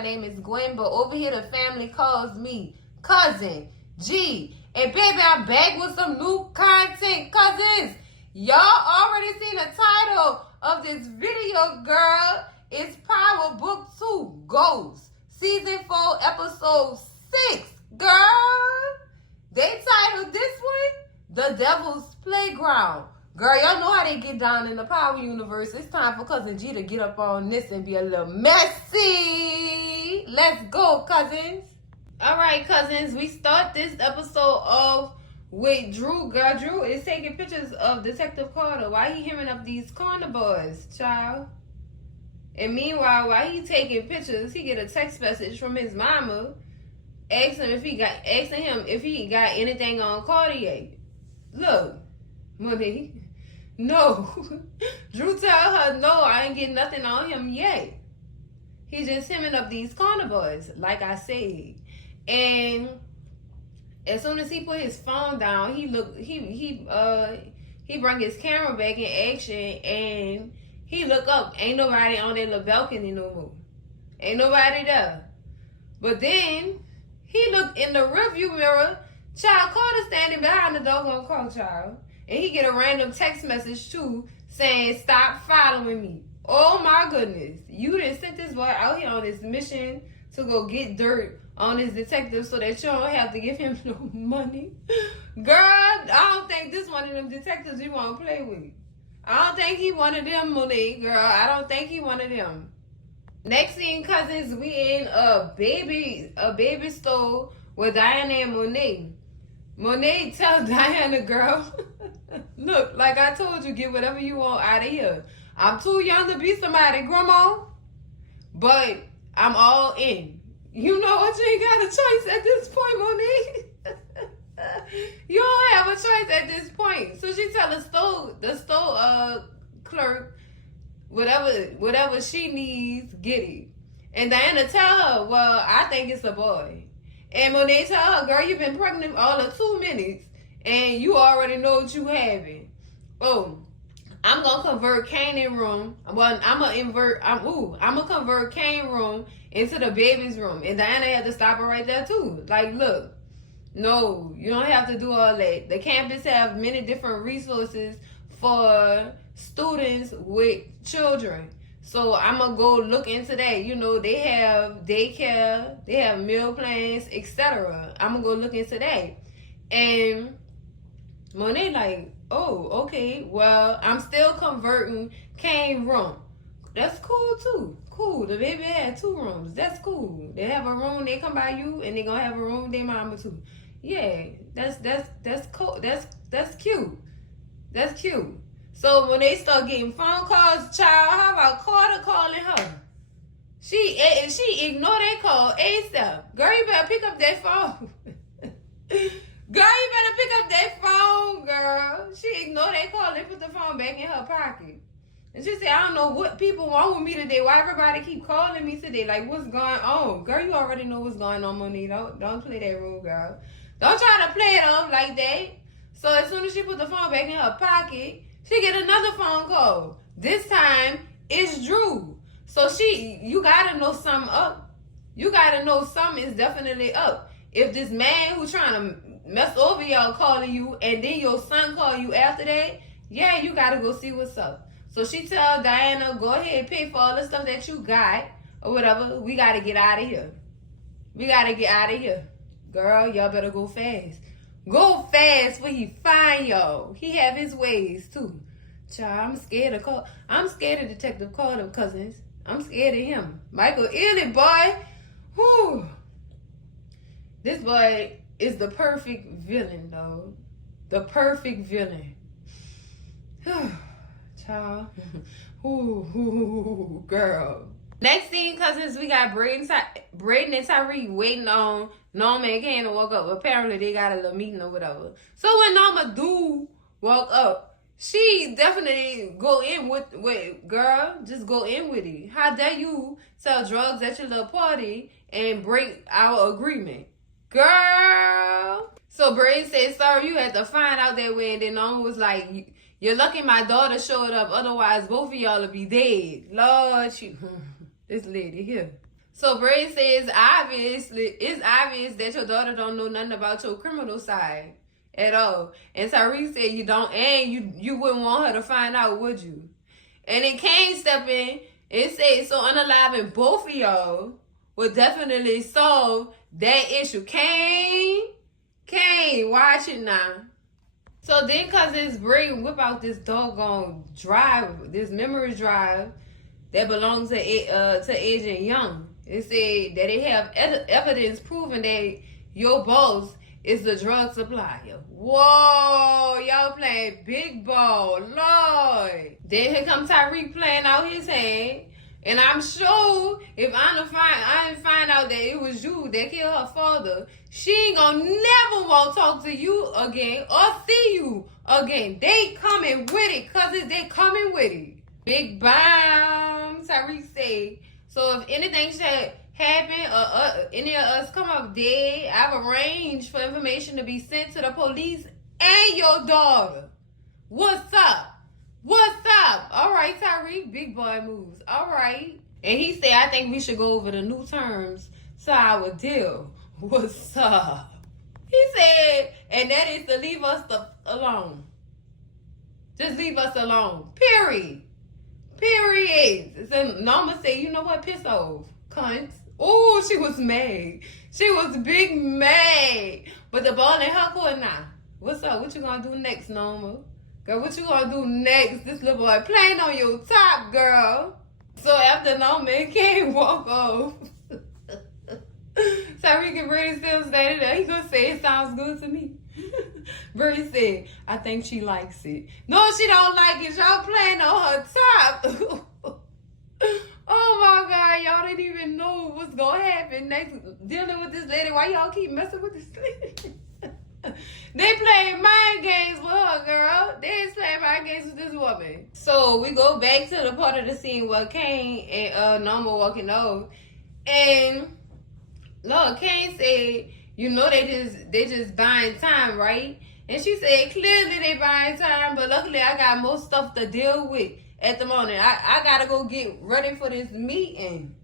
my name is Gwen, but over here the family calls me Cousin G. And baby, I'm back with some new content, cousins. Y'all already seen the title of this video, girl. It's Power Book 2 Ghost, Season 4, Episode 6, girl. They titled this one, The Devil's Playground. Girl, y'all know how they get down in the Power Universe. It's time for Cousin G to get up on this and be a little messy. Let's go, cousins. All right, cousins, we start this episode off with Drew. Girl, Drew is taking pictures of Detective Carter. Why he hearing up these corner boys, child? And meanwhile, while he taking pictures, he get a text message from his mama asking him if he got anything on Cartier. Look, Monique, no. Drew tell her, no, I ain't getting nothing on him yet. He just hemming up these corner boys, like I said. And as soon as he put his phone down, he bring his camera back in action, and he look up. Ain't nobody on that little balcony no more. Ain't nobody there. But then he looked in the rearview mirror. Child, Carter standing behind the doggone car, child. And he get a random text message too saying, stop following me. Oh my goodness. You done sent this boy out here on this mission to go get dirt on his detective so that you don't have to give him no money. Girl, I don't think this one of them detectives you want to play with. I don't think he one of them, Monique. Girl, I don't think he one of them. Next scene, cousins, we in a baby store with Diana and Monet. Monet tell Diana, girl, look, like I told you, get whatever you want out of here. I'm too young to be somebody, grandma, but I'm all in. You know what? You ain't got a choice at this point, Monet. You don't have a choice at this point. So she tell the store clerk, whatever she needs, get it. And Diana tell her, well, I think it's a boy. And Monet tell her, girl, you've been pregnant all of 2 minutes, and you already know what you having. Oh, I'm gonna convert Kane's room. Well, I'm gonna convert Kane's room into the baby's room. And Diana had to stop her right there too. Like, look, no, you don't have to do all that. The campus have many different resources for students with children. So I'm going to go look into that. You know, they have daycare, they have meal plans, etc. I'm going to go look into that. And Monet like, oh, okay, well, I'm still converting Kane's room. That's cool, too. Cool. The baby had 2 rooms. That's cool. They have a room, they come by you, and they going to have a room with their mama, too. Yeah, that's cool. That's cute. That's cute. So when they start getting phone calls, child, how about Carter calling her? She ignore that call ASAP. Girl, you better pick up that phone. Girl, you better pick up that phone, girl. She ignored that call and put the phone back in her pocket. And she said, I don't know what people want with me today. Why everybody keep calling me today? Like, what's going on? Girl, you already know what's going on, Monique. Don't play that role, girl. Don't try to play it off like that. So as soon as she put the phone back in her pocket, she get another phone call. This time, it's Drew. So you gotta know something up. You gotta know something is definitely up. If this man who's trying to mess over y'all calling you, and then your son call you after that, yeah, you gotta go see what's up. So she tell Diana, go ahead, pay for all the stuff that you got, or whatever. We gotta get out of here. We gotta get out of here. Girl, y'all better go fast. Go fast when he find y'all. He have his ways too. Child, I'm scared of Detective Carter, cousins. I'm scared of him. Michael Ealy, boy. Whew. This boy is the perfect villain, though. The perfect villain. Child. Ooh, girl. Next scene, cousins, we got Braden and Tyreek waiting on Norma and Kane to walk up. Apparently, they got a little meeting or whatever. So when Norma do walk up, she definitely go in with girl, just go in with it. How dare you sell drugs at your little party and break our agreement? Girl. So Braden said, sorry, you had to find out that way. And then Norma was like, you're lucky my daughter showed up. Otherwise, both of y'all will be dead. Lord, this lady here. So Braden says it's obvious that your daughter don't know nothing about your criminal side at all. And Tariq said you don't, and you wouldn't want her to find out, would you? And then Kane step in and say, so unaliving both of y'all would definitely solve that issue. Kane, watch it now. So then Cousins Braden whip out this doggone drive, this memory drive that belongs to Agent Young. It said that they have evidence proving that your boss is the drug supplier. Whoa, y'all playing big ball, Lord. Then here comes Tyreek playing out his hand. And I'm sure if I didn't find out that it was you that killed her father, she ain't gonna never want to talk to you again or see you again. They coming with it, cousins. They coming with it. Big bomb, Tyreek said. So if anything should happen or any of us come up dead, I've arranged for information to be sent to the police and your daughter. What's up? What's up? All right, Tyreek, big boy moves. All right. And he said, I think we should go over the new terms to our deal. What's up? He said, and that is to leave us alone. Just leave us alone. Period. So Norma said, you know what? Piss off, cunts. Oh, she was mad. She was big mad. But the ball in her court now. What's up? What you gonna do next, Norma? Girl, what you gonna do next? This little boy playing on your top, girl. So after Norma and Kane walk off, Tyreek and Brady still standing there. He gonna say it sounds good to me. Brady said, I think she likes it. No, she don't like it. Y'all playing on her top. Oh my God, y'all didn't even know what's gonna happen next. Dealing with this lady, why y'all keep messing with this lady? They playing mind games with her, girl. They ain't playing mind games with this woman. So we go back to the part of the scene where Kane and Norma walking off, and Lord, Kane said, you know they just buying time, right? And she said, clearly they buying time, but luckily I got more stuff to deal with at the moment. I gotta go get ready for this meeting.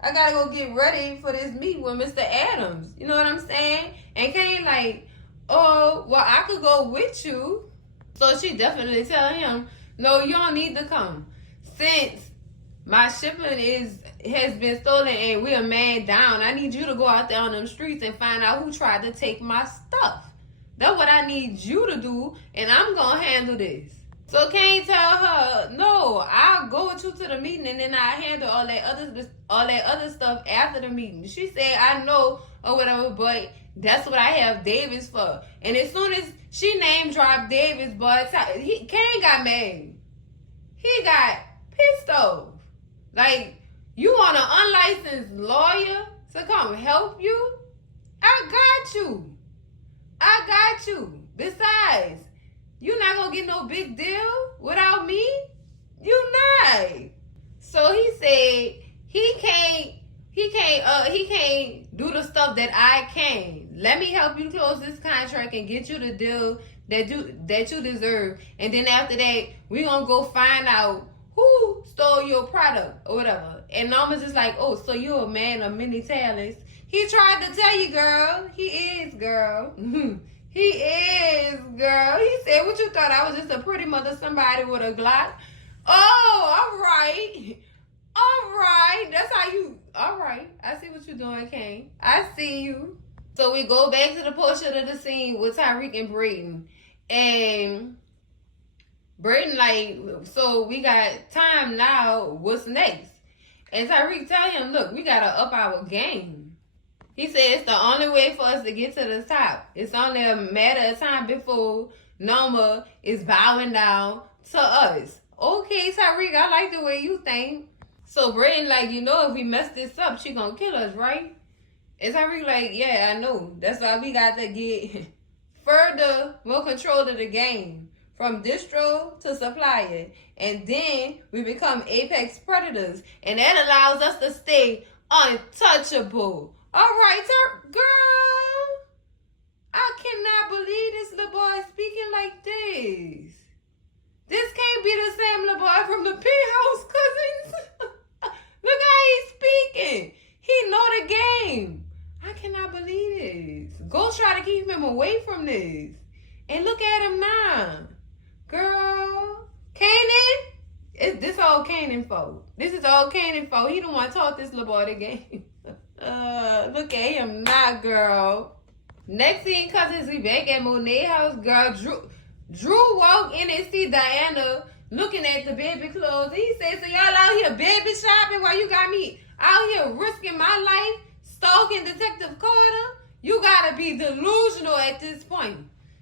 I gotta go get ready for this meeting with Mr. Adams. You know what I'm saying? And Kane like, oh, well, I could go with you. So she definitely tell him, no, you don't need to come. Since my shipment has been stolen and we're man down, I need you to go out there on them streets and find out who tried to take my stuff. That's what I need you to do, and I'm going to handle this. So Kane tell her, no, I'll go with you to the meeting and then I'll handle all that other stuff after the meeting. She said, I know or whatever, but that's what I have Davis for. And as soon as she name dropped Davis, but Kane got mad. He got pissed off. Like, you want an unlicensed lawyer to come help you? I got you. Besides, you're not gonna get no big deal without me. You not. So he said he can't do the stuff that I can. Let me help you close this contract and get you the deal that you deserve. And then after that, we gonna go find out who stole your product or whatever. And Norma's just like, oh, so you're a man of many talents. He tried to tell you, girl. He is, girl. He is, girl. He said, what you thought? I was just a pretty mother, somebody with a Glock? Oh, all right. That's how you, all right. I see what you're doing, Kane. I see you. So we go back to the portion of the scene with Tyreek and Brayden. And Brayden like, so we got time now. What's next? And Tyreek tell him, look, we got to up our game. He said it's the only way for us to get to the top. It's only a matter of time before Norma is bowing down to us. Okay, Tyreek, I like the way you think. So Brayden like, you know, if we mess this up, she gonna kill us, right? And Tyreek like, yeah, I know. That's why we got to get more control of the game. From distro to supplier. And then we become apex predators. And that allows us to stay untouchable. All right, girl. I cannot believe this little boy speaking like this. This can't be the same little boy from the penthouse, cousins. Look how he's speaking. He this. Go try to keep him away from this. And look at him now. Girl. Kanan? This all Kanan fault. This is all Kanan fault. He the one taught this little boy the game. Look at him now, girl. Next thing, cousins, we back at Monet house. Girl, Drew walked in and see Diana looking at the baby clothes. He said, so y'all out here baby shopping while you got me out here risking my life, stalking Detective Carter? You gotta be delusional at this point.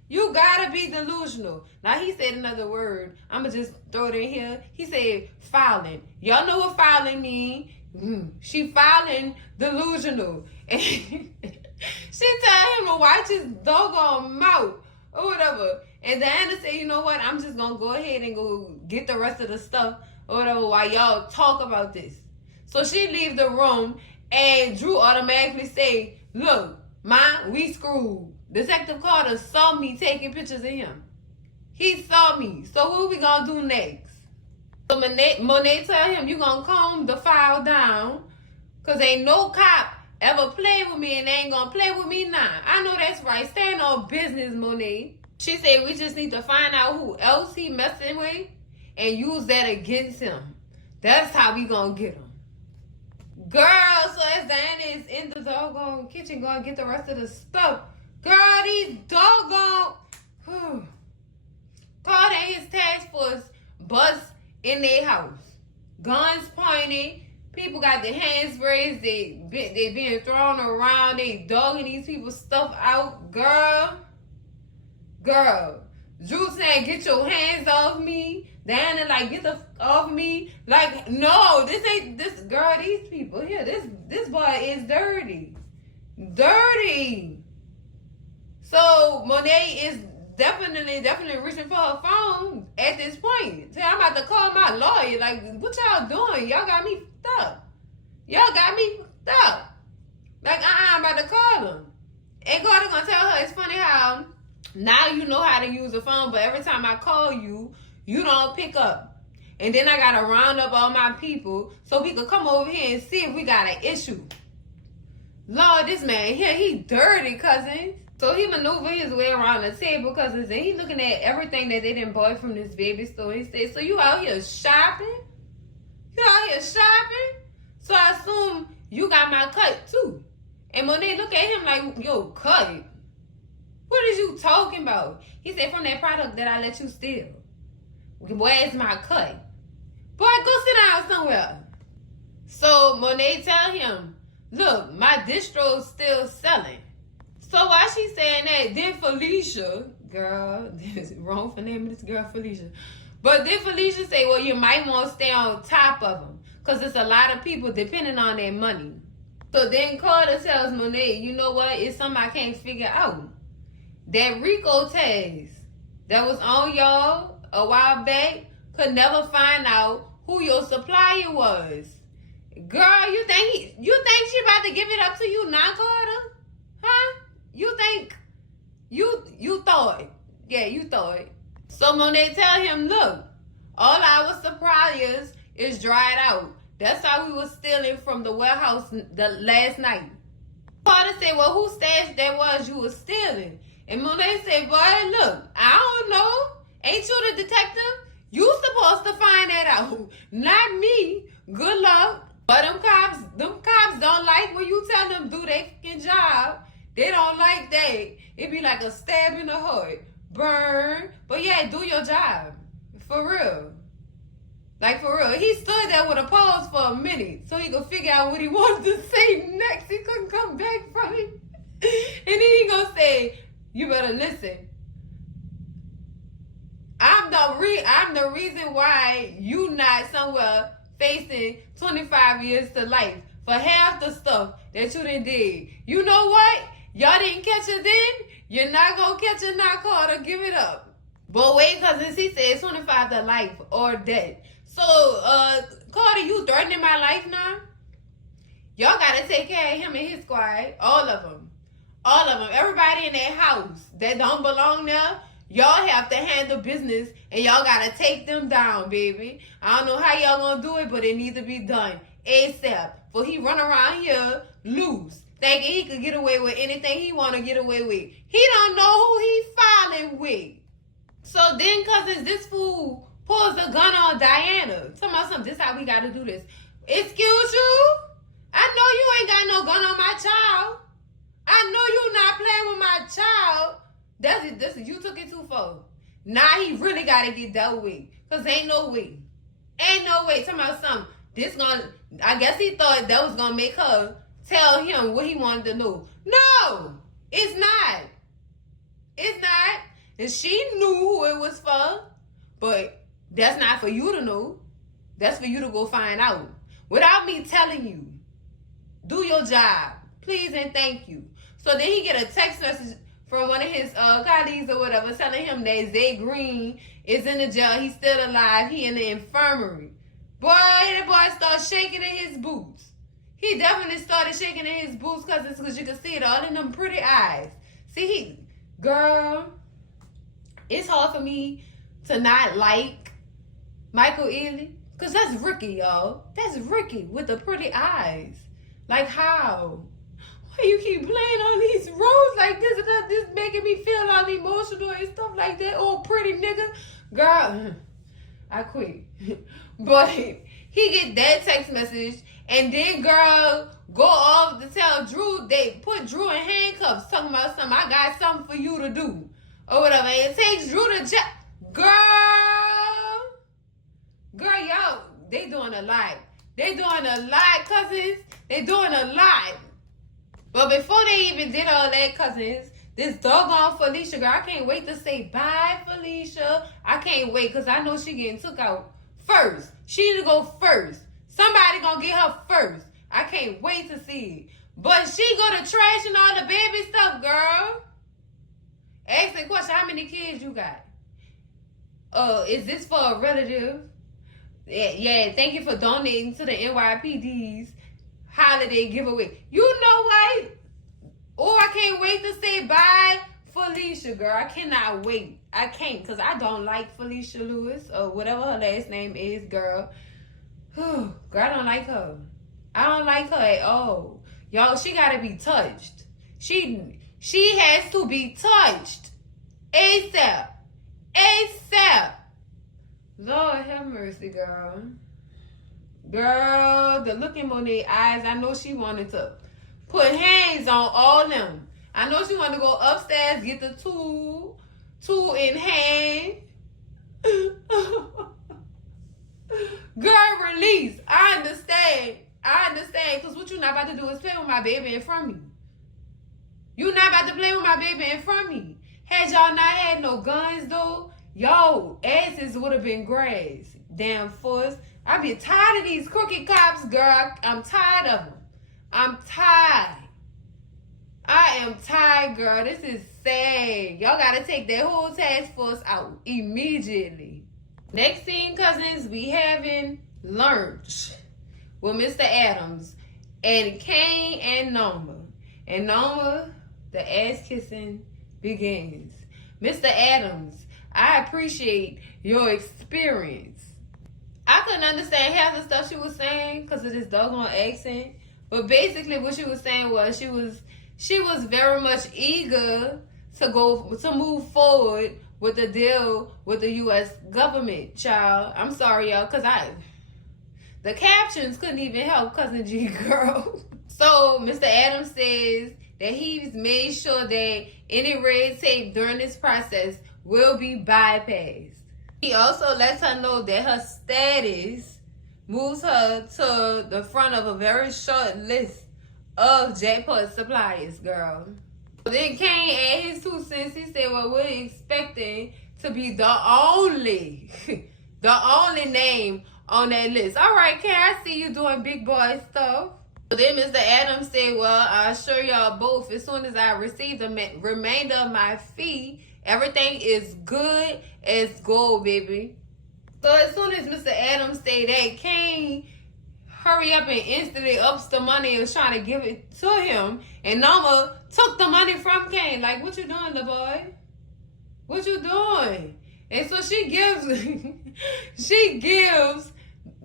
You gotta be delusional. Now, he said another word. I'm gonna just throw it in here. He said filing. Y'all know what filing mean. She filing delusional. And she tell him to watch his doggone mouth or whatever. And Diana said, you know what? I'm just going to go ahead and go get the rest of the stuff or whatever while y'all talk about this. So she leave the room and Drew automatically say, look, we screwed. Detective Carter saw me taking pictures of him. He saw me. So what we going to do next? So Monet tell him, you going to calm the file down because ain't no cop ever played with me and they ain't going to play with me now. I know that's right. Stand on business, Monet. She said we just need to find out who else he messing with and use that against him. That's how we gonna get him. Girl, so as Diana is in the doggone kitchen gonna get the rest of the stuff. Girl, these doggone Carter and his task force bust in their house. Guns pointed. People got their hands raised. They being thrown around. They dogging these people's stuff out. Girl, Drew saying, get your hands off me. Diana like, get the f off me. Like, no, this ain't this girl, these people here. This boy is dirty. Dirty. So Monet is definitely reaching for her phone at this point. So I'm about to call my lawyer. Like, what y'all doing? Y'all got me stuck. Y'all got me stuck. Like, I'm about to call them. And Carter gonna tell her, it's funny how now you know how to use the phone, but every time I call you, you don't pick up. And then I gotta round up all my people so we could come over here and see if we got an issue. Lord, this man here, he dirty, cousins. So he maneuvered his way around the table, cousins, and he looking at everything that they didn't buy from this baby store. He said, so you out here shopping? You out here shopping? So I assume you got my cut too. And Monet look at him like, yo, cut. What is you talking about? He said, from that product that I let you steal. Where's my cut? Boy, go sit down somewhere. So Monet tell him, look, my distro's still selling. So while she's saying that, then Felicia, girl, wrong for naming this girl Felicia. But then Felicia say, well, you might want to stay on top of them because there's a lot of people depending on their money. So then Carter tells Monet, you know what? It's something I can't figure out. That Rico test that was on y'all a while back could never find out who your supplier was. Girl, you think she about to give it up to you now, Carter? Huh? You think you thought. Yeah, you thought. So Monet tell him, look, all our suppliers is dried out. That's how we was stealing from the warehouse the last night. Carter said, well, who stashed that was you was stealing? And Monet said, boy, look, I don't know. Ain't you the detective? You supposed to find that out. Not me. Good luck. But them cops don't like when you tell them do their fucking job. They don't like that. It be like a stab in the heart. Burn. But yeah, do your job. For real. Like, for real. He stood there with a pause for a minute so he could figure out what he wanted to say next. He couldn't come back from it. And then he gonna say, you better listen. I'm the reason why you not somewhere facing 25 years to life for half the stuff that you done did. You know what? Y'all didn't catch it then. You're not gonna catch it now, Carter. Give it up. But wait, cause he said 25 to life or death. So, Carter, you threatening my life now? Y'all gotta take care of him and his squad. All of them. All of them. Everybody in that house that don't belong there, y'all have to handle business and y'all gotta take them down, baby. I don't know how y'all gonna do it, but it needs to be done ASAP. For he run around here loose. thinking he could get away with anything he want to get away with. He don't know who he filing with. So then, cousins, this fool pulls a gun on Diana. Talking about something, this how we got to do this. Excuse you? I know you ain't got no gun on my child. I know you not playing with my child. That's it. You took it too far. Now he really got to get dealt with. Because ain't no way. Ain't no way. Talking about something. I guess he thought that was going to make her tell him what he wanted to know. No, it's not. It's not. And she knew who it was for. But that's not for you to know. That's for you to go find out. Without me telling you. Do your job. Please and thank you. So then he get a text message from one of his colleagues or whatever telling him that Zay Green is in the jail. He's still alive. He in the infirmary. Boy, that boy started shaking in his boots. He definitely started shaking in his boots because you can see it all in them pretty eyes. See, girl, it's hard for me to not like Michael Ealy. Because that's Ricky, y'all. That's Ricky with the pretty eyes. Like how? Why you keep playing on these roles like this? This making me feel all emotional and stuff like that. Oh, pretty nigga. Girl, I quit. But he get that text message. And then, girl, go off to tell Drew, they put Drew in handcuffs, talking about something. I got something for you to do. Or whatever. And it takes Drew to jail. Girl, y'all, they doing a lot. They doing a lot, cousins. They doing a lot. But before they even did all that, cousins, this doggone Felicia, girl, I can't wait to say bye, Felicia. I can't wait because I know she getting took out first. She need to go first. Somebody gonna get her first. I can't wait to see it. But she go to trash and all the baby stuff, girl. Ask the question, how many kids you got? Is this for a relative? Yeah, thank you for donating to the NYPD's holiday giveaway. You know what? Oh, I can't wait to say bye, Felicia, girl. I cannot wait. I can't because I don't like Felicia Lewis or whatever her last name is, girl. Girl, I don't like her. I don't like her at all. Y'all, she got to be touched. She has to be touched. ASAP. ASAP. Lord have mercy, girl. Girl, the look in Monet's eyes, I know she wanted to put hands on all them. I know she wanted to go upstairs, get the tool in hand. Girl, release. I understand. Because what you not about to do is play with my baby in front of me. You not about to play with my baby in front of me. Had y'all not had no guns, though, y'all asses would have been grass. Damn fuss. I be tired of these crooked cops, girl. I'm tired of them. I'm tired. I am tired, girl. This is sad. Y'all got to take that whole task force out immediately. Next thing, cousins, we having lunch with Mr. Adams and Kane and Norma. And Norma, the ass kissing begins. Mr. Adams, I appreciate your experience. I couldn't understand half the stuff she was saying because of this doggone accent. But basically what she was saying was she was very much eager to move forward with the deal with the U.S. government, child. I'm sorry, y'all, because the captions couldn't even help Cousin G, girl. So Mr. Adams says that he's made sure that any red tape during this process will be bypassed. He also lets her know that her status moves her to the front of a very short list of jackpot suppliers, girl. Then Kane add his 2 cents. He said, well, we're expecting to be the only name on that list. All right, Kane, I see you doing big boy stuff. Then Mr. Adams said, well, I'll assure y'all both, as soon as I receive the remainder of my fee, everything is good as gold, baby. So as soon as Mr. Adams said that, Kane hurry up and instantly ups the money and was trying to give it to him. And Norma took the money from Kane. Like, what you doing, the boy? What you doing? And so she gives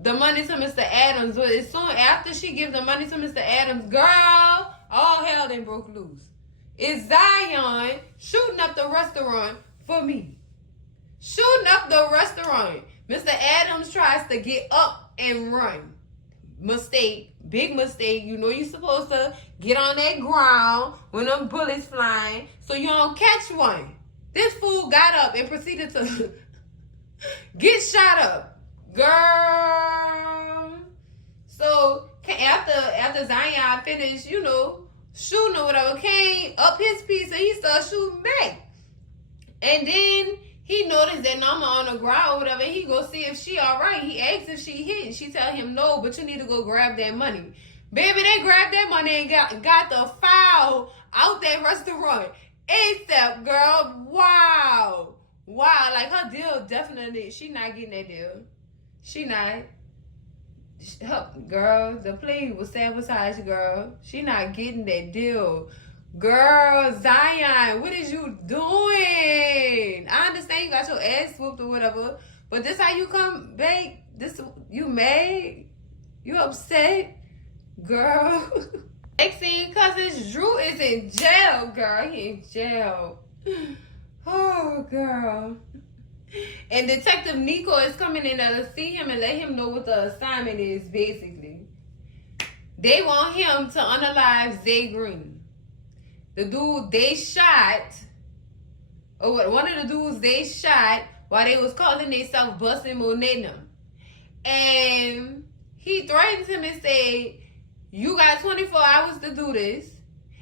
the money to Mr. Adams. But as soon after she gives the money to Mr. Adams, girl, all hell then broke loose. It's Zion shooting up the restaurant for me. Shooting up the restaurant. Mr. Adams tries to get up and run. Mistake. Big mistake. You know you're supposed to get on that ground when them bullets flying so you don't catch one. This fool got up and proceeded to get shot up. Girl. So after Zion finished, shooting or whatever, came up his piece and he started shooting back. And then he noticed that Nama on the ground or whatever, and he go see if she all right. He asks if she hit, and she tell him no, but you need to go grab that money. Baby, they grabbed that money and got the foul out that restaurant. ASAP, girl. Wow. Like her deal definitely, she not getting that deal. She not. Girl, the play was sabotaged, girl. She not getting that deal. Girl, Zion, what is you doing? I understand you got your ass whooped or whatever, but this how you come back? This, you mad? You upset? Girl. Next thing, cousin Drew is in jail, girl. He in jail. Oh, girl. And Detective Nico is coming in there to see him and let him know what the assignment is, basically. They want him to unalive Zay Green. The dude they shot, or what? One of the dudes they shot while they was calling themselves busting Monenum. And he threatens him and said, you got 24 hours to do this.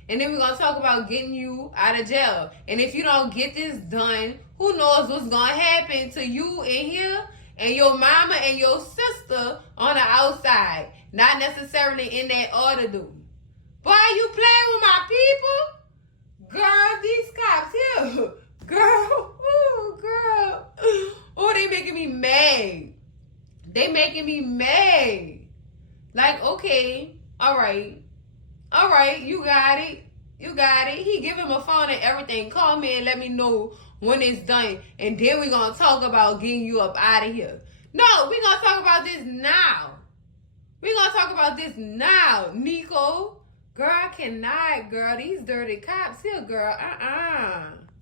And then we're going to talk about getting you out of jail. And if you don't get this done, who knows what's going to happen to you in here and your mama and your sister on the outside. Not necessarily in that order, dude. Boy, you playing with my people? Girl, these cops here. Girl, ooh, girl. Oh, they making me mad. They making me mad. Like, okay, all right, you got it. He give him a phone and everything. Call me and let me know when it's done. And then we're going to talk about getting you up out of here. No, we're going to talk about this now. Nico. Girl, I cannot, girl. These dirty cops here, girl.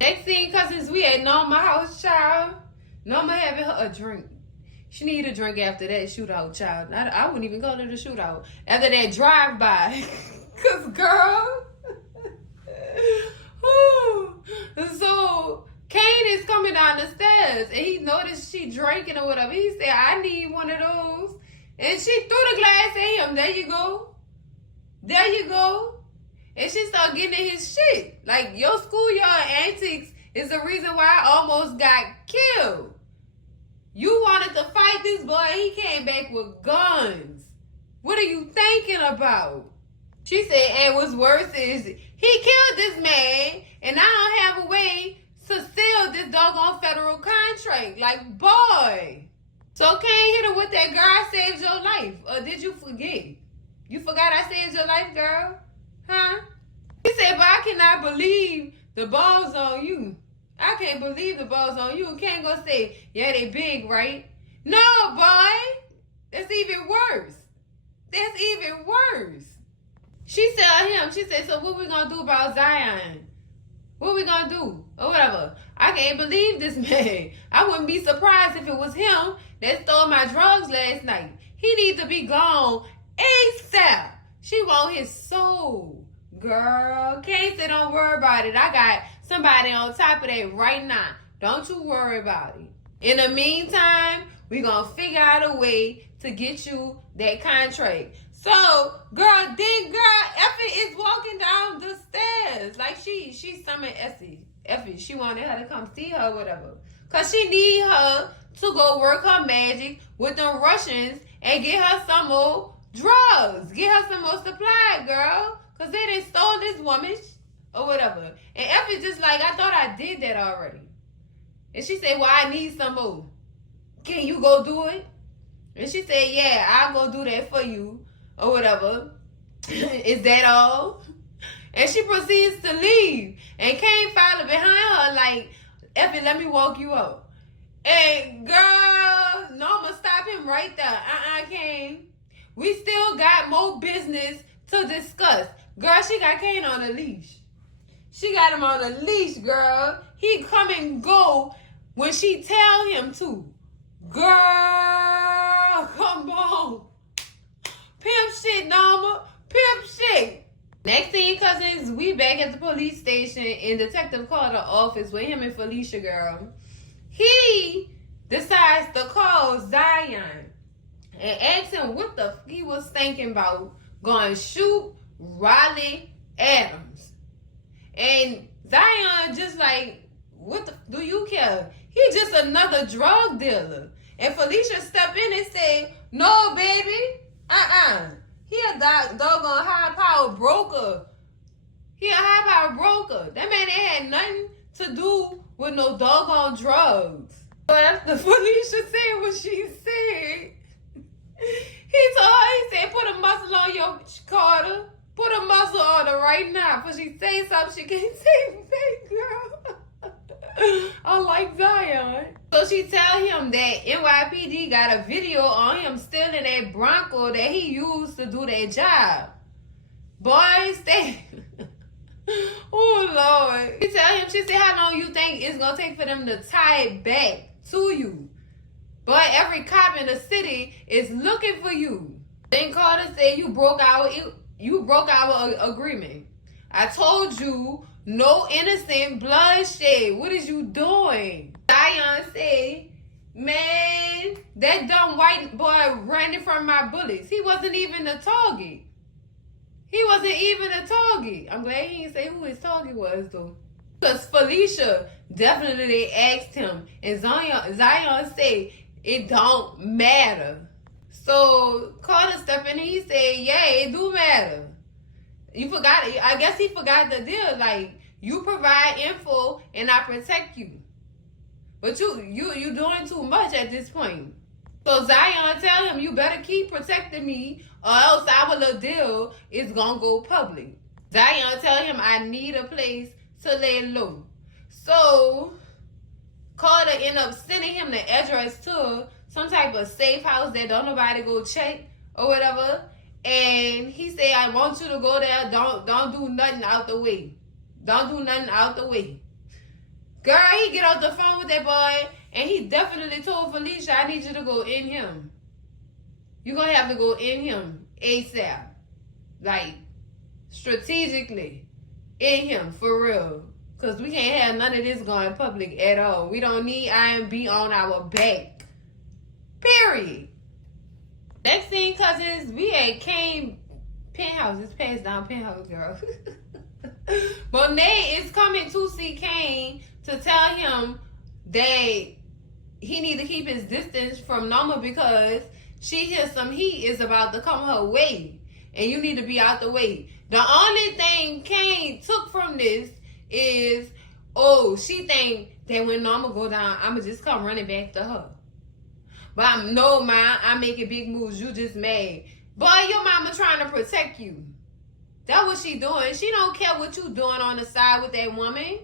Next thing, cousins, we at Norma house, child. Norma having her a drink. She need a drink after that shootout, child. I wouldn't even call it a shootout. After that drive-by. Because, girl. So, Kane is coming down the stairs. And he noticed she drinking or whatever. He said, I need one of those. And she threw the glass at him. There you go. And she started getting in his shit. Like, your schoolyard antics is the reason why I almost got killed. You wanted to fight this boy. He came back with guns. What are you thinking about? She said, and what's worse is he killed this man, and I don't have a way to seal this doggone federal contract. Like, boy. So Kane hit her with that, girl, I saved your life. Or did you forget? You forgot I saved your life, girl? Huh? He said, but I cannot believe the ball's on you. I can't believe the ball's on you. Can't go say, yeah, they big, right? No, boy. That's even worse. She said, so what we gonna do about Zion? What we gonna do? Or whatever. I can't believe this man. I wouldn't be surprised if it was him that stole my drugs last night. He needs to be gone ASAP. She want his soul. Girl, can't say don't worry about it. I got somebody on top of that right now. Don't you worry about it. In the meantime, we gonna figure out a way to get you that contract. So, girl, Effie is walking down the stairs. Like she summoned Effie. She wanted her to come see her or whatever. Because she need her to go work her magic with the Russians and get her some more drugs. Get her some more supply, girl. Because they done stole this woman or whatever. And Effie just like, I thought I did that already. And she said, well, I need some more. Can you go do it? And she said, yeah, I'll go do that for you. Or whatever. Is that all? And she proceeds to leave. And Kane followed behind her like, Effie, let me walk you up. And girl, Norma, stop him right there. Kane. We still got more business to discuss. Girl, she got Kane on a leash. She got him on a leash, girl. He come and go when she tell him to. Girl, come on. Pimp shit, Norma. Pimp shit. Next thing, cousins, we back at the police station and Detective called the office with him and Felicia, girl. He decides to call Zion and ask him what the he was thinking about going shoot Riley Adams. And Zion just like, what the, do you care? He just another drug dealer. And Felicia step in and say, no, baby. He a doggone high-powered broker. He a high-powered broker. That man ain't had nothing to do with no doggone drugs. So after Felicia said what she said, he told her, he said, put a muzzle on your Carter. Put a muzzle on her right now. Before she say something she can't say back, girl. I like Zion. So she tell him that NYPD got a video on him stealing that Bronco that he used to do that job. Boys, they... oh, Lord. She tell him, she said, how long you think it's going to take for them to tie it back to you? But every cop in the city is looking for you. Then Carter said, you broke our agreement. I told you, no innocent bloodshed. What is you doing? Zion said, man, that dumb white boy ran from my bullets. He wasn't even a target. He wasn't even a target. I'm glad he didn't say who his target was, though. Because Felicia definitely asked him. And Zion said, it don't matter. So Carter stepped in and he said, yeah, it do matter. You forgot it. I guess he forgot the deal. Like, you provide info and I protect you. But you doing too much at this point. So Zion tell him, you better keep protecting me or else our little deal is going to go public. Zion tell him, I need a place to lay low. So Carter end up sending him the address to some type of safe house that don't nobody go check or whatever. And he said, I want you to go there. Don't do nothing out the way. Don't do nothing out the way. Girl, he get off the phone with that boy, and he definitely told Felicia, I need you to go in him. You're going to have to go in him ASAP. Like, strategically in him, for real. Because we can't have none of this going public at all. We don't need IMB on our back. Period. Next thing, cousins, we at Kane Penthouse. It's passed down Penthouse, girl. Monet is coming to see Kane to tell him that he need to keep his distance from Norma because she hears some heat is about to come her way. And you need to be out the way. The only thing Kane took from this is, oh, she think that when Norma go down, I'ma just come running back to her. But no, man, I'm making big moves. You just mad. Boy, your mama trying to protect you. That's what she doing. She don't care what you doing on the side with that woman.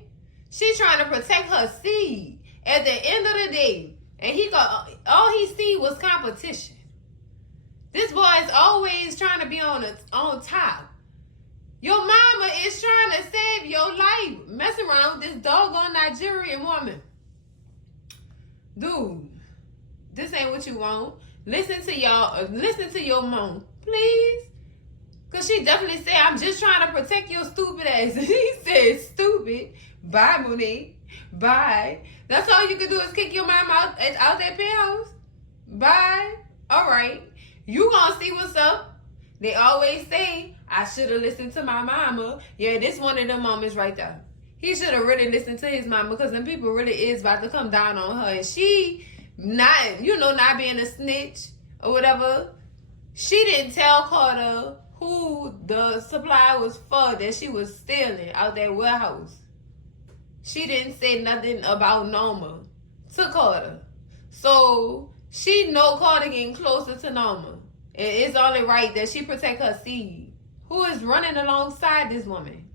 She trying to protect her seed. At the end of the day, and all he see was competition. This boy is always trying to be on top. Your mama is trying to save your life. Messing around with this doggone Nigerian woman. Dude, this ain't what you want. Listen to your mom, please. Because she definitely said, I'm just trying to protect your stupid ass. And he said, stupid. Bye, Monique. Bye. That's all you can do is kick your mom out that penthouse? Bye. All right. You gonna see what's up. They always say, I should have listened to my mama. Yeah, this one of them moments right there. He should have really listened to his mama because them people really is about to come down on her. And she, not being a snitch or whatever, she didn't tell Carter who the supply was for that she was stealing out that warehouse. She didn't say nothing about Norma to Carter. So she know Carter getting closer to Norma. And it's only right that she protect her seed. Who is running alongside this woman?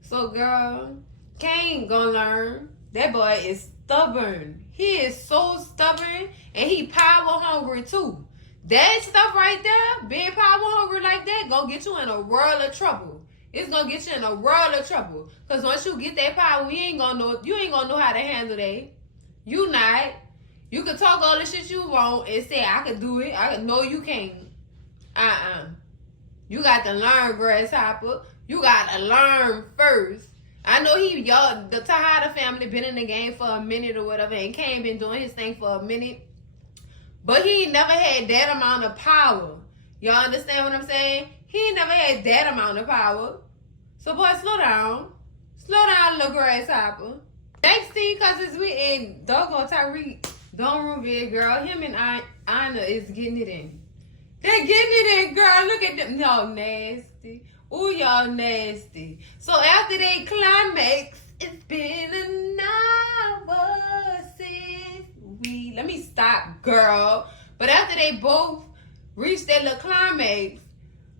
So girl, Kane gonna learn. That boy is stubborn. He is so stubborn and he power hungry too. That stuff right there, being power hungry like that, gonna get you in a world of trouble. it's gonna get you in a world of trouble. Cause once you get that power, you ain't gonna know how to handle that. You not. You can talk all the shit you want and say I could do it. No, you can't. You got to learn, grasshopper. You got to learn first. I know the Tejada family been in the game for a minute or whatever, and Kane been doing his thing for a minute. But he never had that amount of power. Y'all understand what I'm saying? He never had that amount of power. So, boy, slow down. Slow down, little grasshopper. Next thing, cause it's we and doggone Tyreek, don't ruin it, girl. Him and Anna is getting it in. They're getting it in, girl. Look at them. No, nasty. Ooh, y'all nasty. So after they climax, it's been an hour since we. Let me stop, girl. But after they both reached their little climax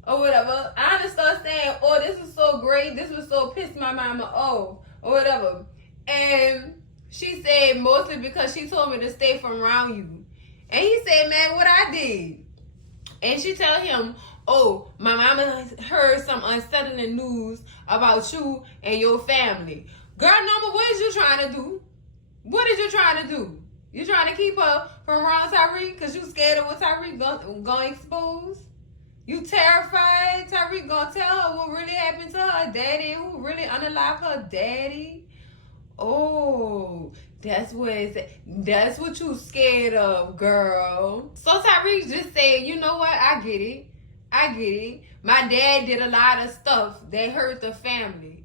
or whatever, Anna starts saying, "Oh, this is so great. This was so pissed my mama off or whatever." And she said mostly because she told me to stay from around you. And he said, "Man, what I did?" And she tell him, "Oh, my mama heard some unsettling news about you and your family." Girl, number, what is you trying to do? What is you trying to do? You trying to keep her from around Tyreek because you scared of what Tyreek gonna expose? You terrified Tyreek gonna tell her what really happened to her daddy, who really unalive her daddy? Oh, that's what you scared of, girl. So Tyreek just said, "You know what? I get it. My dad did a lot of stuff that hurt the family.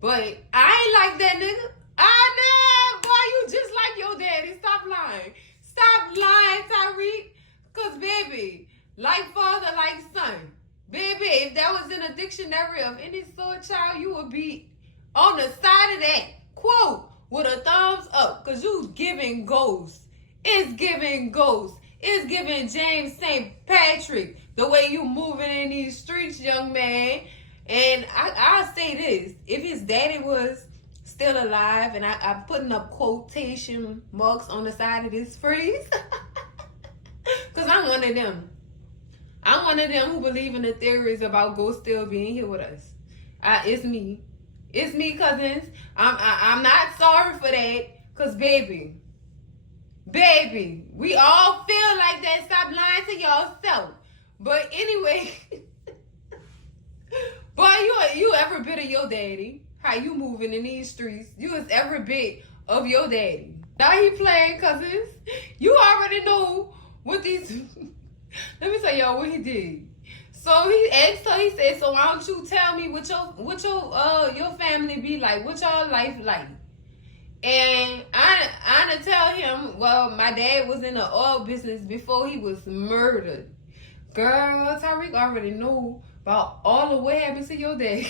But I ain't like that nigga. I know, boy, you just like your daddy. Stop lying. Stop lying, Tyreek. Cause baby, like father, like son. Baby, if that was in a dictionary of any sort, child, you would be on the side of that quote with a thumbs up, cause you giving ghost. It's giving ghost. It's giving James St. Patrick, the way you moving in these streets, young man. And I'll say this, if his daddy was still alive, and I'm putting up quotation marks on the side of this phrase, cause I'm one of them. I'm one of them who believe in the theories about ghosts still being here with us. It's me. It's me, cousins. I'm not sorry for that. Cause baby, we all feel like that. Stop lying to yourself. But anyway, boy, you every bit of your daddy. How you moving in these streets? You is every bit of your daddy. Now he playing, cousins. You already know what these. Let me tell y'all what he did. So he asked her, he said, "So why don't you tell me what your family be like? What y'all life like?" And I tell him, "Well, my dad was in the oil business before he was murdered." Girl, Tyreek already know about all of what happened to your dad.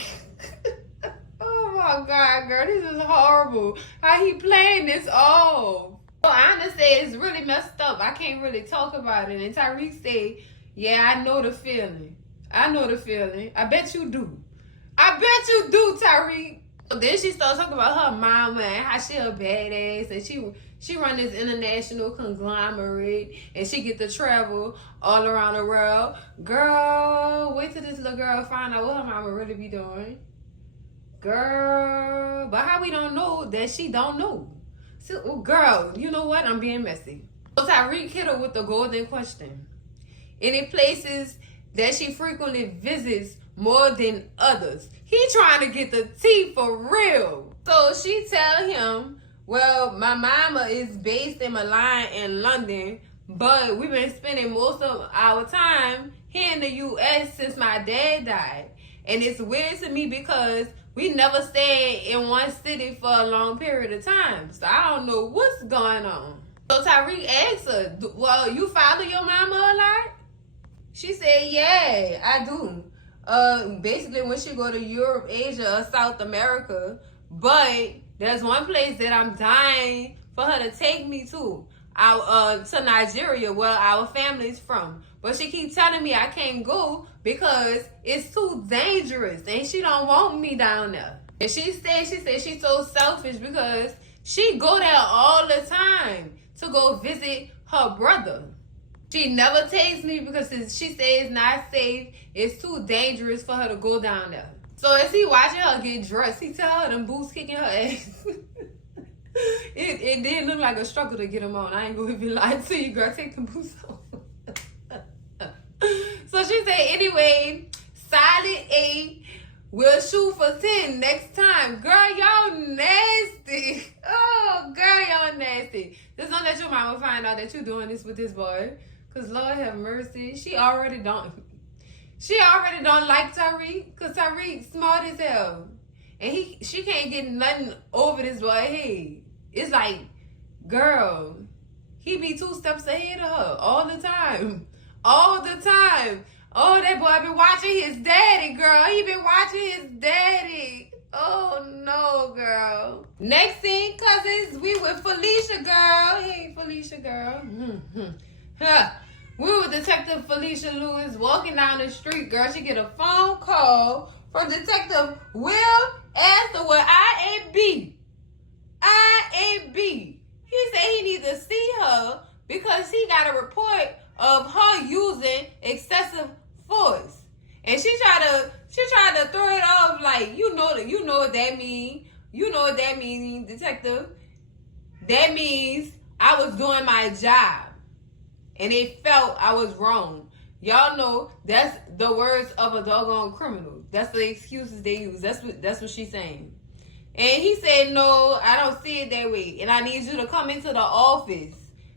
Oh my God, girl, this is horrible. How he playing this off? So Anna said it's really messed up. I can't really talk about it. And Tyreek said, "Yeah, I know the feeling. I know the feeling. I bet you do. I bet you do, Tyreek." So then she started talking about her mama and how she a badass and she run this international conglomerate and she get to travel all around the world. Girl, wait till this little girl find out what her mama really be doing. Girl, but how we don't know that she don't know? So, girl, you know what? I'm being messy. So Tyreek hit her with the golden question. Any places that she frequently visits more than others? He trying to get the tea for real. So she tell him, "Well, my mama is based in Milan and London, but we've been spending most of our time here in the U.S. since my dad died. And it's weird to me because we never stayed in one city for a long period of time. So I don't know what's going on." So Tyreek asked her, "Well, you follow your mama a lot?" She said, "Yeah, I do. Basically when she go to Europe, Asia, or South America. But there's one place that I'm dying for her to take me to Nigeria, where our family's from. But she keeps telling me I can't go because it's too dangerous and she don't want me down there." And she said she's so selfish because she go there all the time to go visit her brother. She never takes me because she says it's not safe. It's too dangerous for her to go down there. So as he watching her get dressed, he tell her them boots kicking her ass. It did look like a struggle to get them on. I ain't gonna even lie to you, girl. Take them boots off. So she said, anyway, solid 8. We'll shoot for 10 next time. Girl, y'all nasty. Oh, girl, y'all nasty. Just don't let your mama find out that you're doing this with this boy. Because Lord have mercy. She already don't like Tariq. Because Tariq smart as hell. And she can't get nothing over this boy head. It's like, girl, he be 2 steps ahead of her all the time. All the time. Oh, that boy been watching his daddy, girl. He been watching his daddy. Oh, no, girl. Next scene, cousins, we with Felicia, girl. Hey, Felicia, girl. We with Detective Felicia Lewis walking down the street, girl. She get a phone call from Detective Will Astor with IAB. He said he needs to see her because he got a report of her using excessive force. And she tried to throw it off like, you know what that mean. You know what that means, detective. That means I was doing my job. And it felt I was wrong. Y'all know that's the words of a doggone criminal. That's the excuses they use. That's what she's saying. And he said, no, I don't see it that way. And I need you to come into the office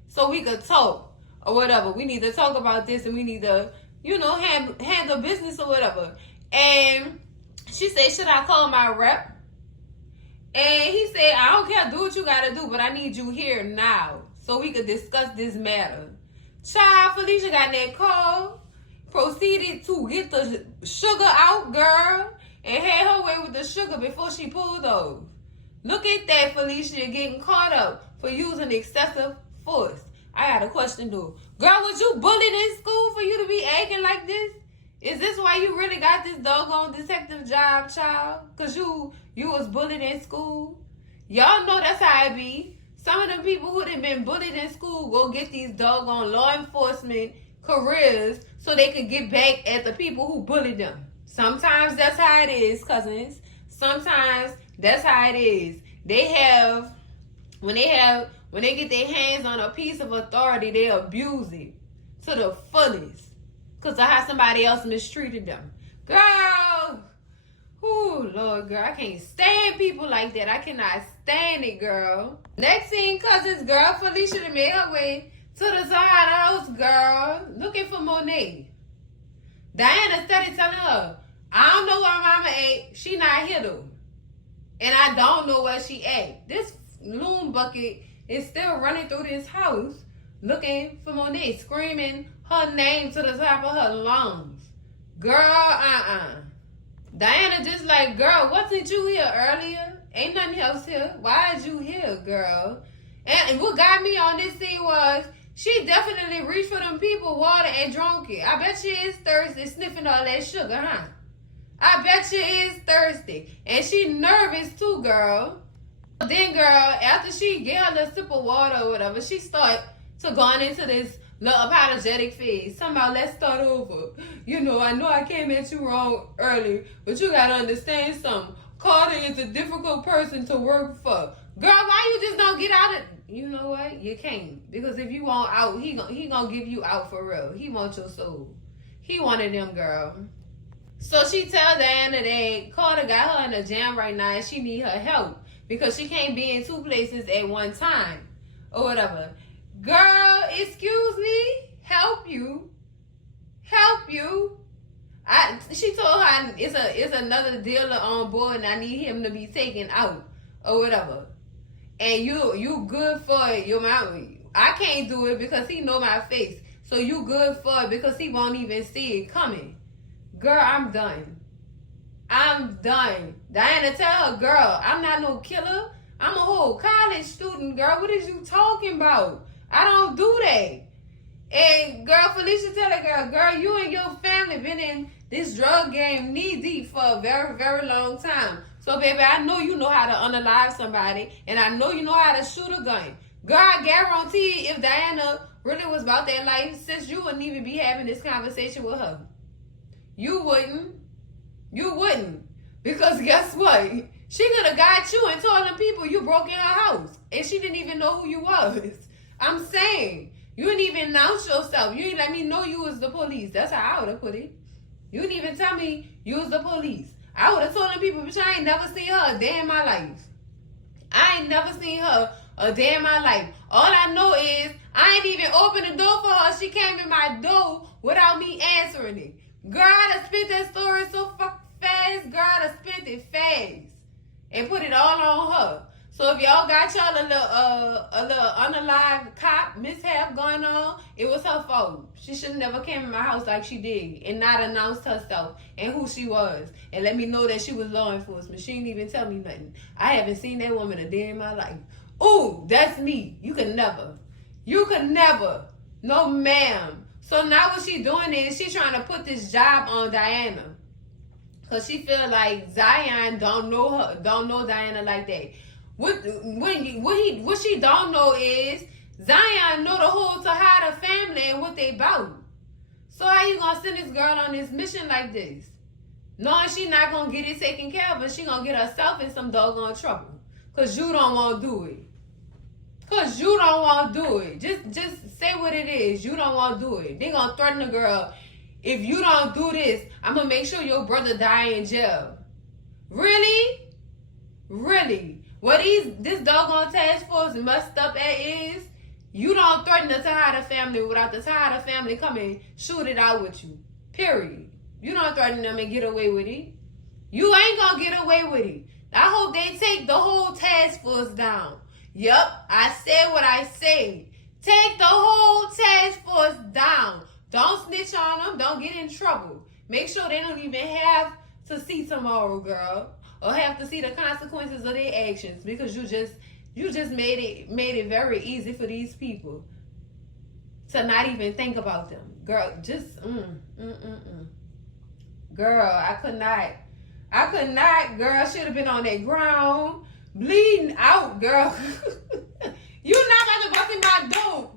so we could talk or whatever. We need to talk about this and we need to, handle business or whatever. And she said, should I call my rep? And he said, I don't care. Do what you got to do, but I need you here now so we could discuss this matter. Child, Felicia got that call, proceeded to get the sugar out, girl, and had her way with the sugar before she pulled those. Look at that, Felicia, getting caught up for using excessive force. I got a question, though. Girl, was you bullied in school for you to be acting like this? Is this why you really got this doggone detective job, child? Because you was bullied in school? Y'all know that's how it be. Some of the people who have been bullied in school go get these doggone law enforcement careers so they can get back at the people who bullied them. Sometimes that's how it is, cousins. Sometimes that's how it is. When they get their hands on a piece of authority, they abuse it to the fullest because of how somebody else mistreated them. Girl, ooh, Lord, girl, I can't stand people like that. I cannot stand it, girl. Next scene, cousins, girl, Felicia done made her way to the side of the house, girl, looking for Monet. Diana started telling her, I don't know where mama at. She not here, though. And I don't know where she at. This loon bucket is still running through this house looking for Monet, screaming her name to the top of her lungs. Girl, Diana just like, girl, wasn't you here earlier? Ain't nothing else here. Why is you here, girl? And what got me on this scene was she definitely reached for them people water and drunk it. I bet she is thirsty sniffing all that sugar, huh? I bet she is thirsty. And she nervous too, girl. Then, girl, after she get her little sip of water or whatever, she start to going into this little apologetic phase. Somehow, let's start over. I know I came at you wrong early, but you gotta understand something. Carter is a difficult person to work for. Girl, why you just don't get out of... You know what? You can't. Because if you want out, he gonna give you out for real. He wants your soul. He wanted them, girl. So she tell Diana that Carter got her in a jam right now and she need her help because she can't be in 2 places at one time or whatever. Girl, excuse me? Help you? She told her it's another dealer on board and I need him to be taken out or whatever. And you good for it. Your mama. I can't do it because he know my face. So you good for it because he won't even see it coming. Girl, I'm done. Diana, tell her, girl, I'm not no killer. I'm a whole college student, girl. What is you talking about? I don't do that. And girl, Felicia tell her, girl, you and your family been in this drug game knee deep for a very, very long time. So, baby, I know you know how to unalive somebody, and I know you know how to shoot a gun. Girl, I guarantee if Diana really was about that life, since you wouldn't even be having this conversation with her. You wouldn't. Because guess what? She could have got you and told them people you broke in her house. And she didn't even know who you was. I'm saying. You didn't even announce yourself. You didn't let me know you was the police. That's how I would have put it. You didn't even tell me you was the police. I would have told them people, bitch, I ain't never seen her a day in my life. I ain't never seen her a day in my life. All I know is I ain't even opened the door for her. She came in my door without me answering it. Girl, I done spent that story so fucking fast. Girl, I done spent it fast. And put it all on her. So if y'all got y'all a little unalive cop mishap going on, it was her fault. She should have never came in my house like she did and not announced herself and who she was and let me know that she was law enforcement. She didn't even tell me nothing. I haven't seen that woman a day in my life. Ooh, that's me. You could never. No, ma'am. So now what she doing is she trying to put this job on Diana. Cause she feel like Zion don't know Diana like that. What she don't know is Zion know the whole Tejada family and what they bout. So how you gonna send this girl on this mission like this? Knowing she not gonna get it taken care of, and she gonna get herself in some doggone trouble. Cause you don't wanna do it. Just say what it is. You don't wanna do it. They gonna threaten the girl. If you don't do this, I'm gonna make sure your brother die in jail. Really? What this doggone task force messed up at is you don't threaten the Tejada family without the Tejada family coming shoot it out with you. Period. You don't threaten them and get away with it. You ain't gonna get away with it. I hope they take the whole task force down. Yup, I said what I said. Take the whole task force down. Don't snitch on them. Don't get in trouble. Make sure they don't even have to see tomorrow, girl. Or have to see the consequences of their actions, because you just made it very easy for these people to not even think about them. Girl, Girl, I could not, girl. Should have been on that ground, bleeding out, girl. You not about to bust in my door.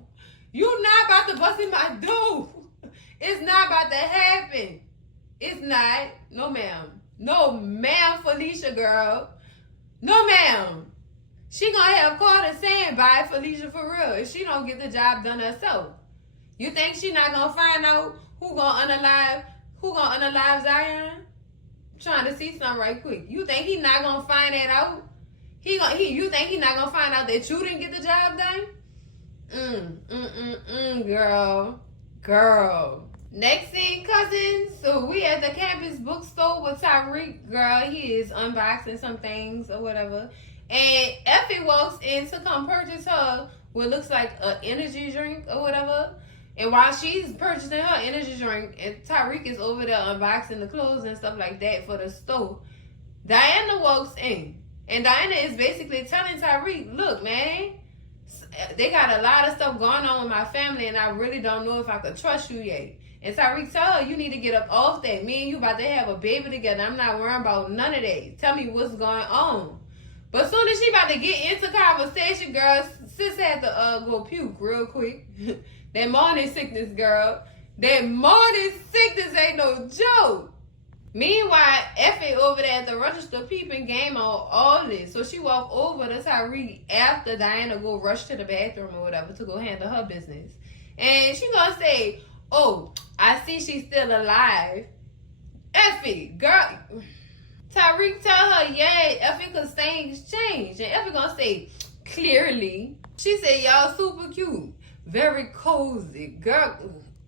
You not about to bust in my door. It's not about to happen. It's not. No, ma'am. No, ma'am, Felicia, girl. No, ma'am. She gonna have Carter saying bye, Felicia, for real, if she don't get the job done herself. You think she not gonna find out who gonna unalive Zion? I'm trying to see something right quick. You think he not gonna find that out? You think he not gonna find out that you didn't get the job done? Girl. Next thing, cousins. So we at the campus bookstore with Tyreek. Girl, he is unboxing some things or whatever. And Effie walks in to come purchase her what looks like an energy drink or whatever. And while she's purchasing her energy drink, and Tyreek is over there unboxing the clothes and stuff like that for the store, Diana walks in. And Diana is basically telling Tyreek, look, man, they got a lot of stuff going on with my family, and I really don't know if I could trust you yet. And Tyreek tell her, you need to get up off that. Me and you about to have a baby together. I'm not worrying about none of that. Tell me what's going on. But soon as she about to get into conversation, girl, sis had to go puke real quick. That morning sickness, girl. That morning sickness ain't no joke. Meanwhile, Effie over there at the register peeping game on all this. So she walked over to Tyreek after Diana go rush to the bathroom or whatever to go handle her business. And she gonna say, oh, I see she's still alive. Effie, girl. Tyreek tell her, yeah, Effie could things change. And Effie gonna say, clearly. She said, y'all super cute. Very cozy. Girl,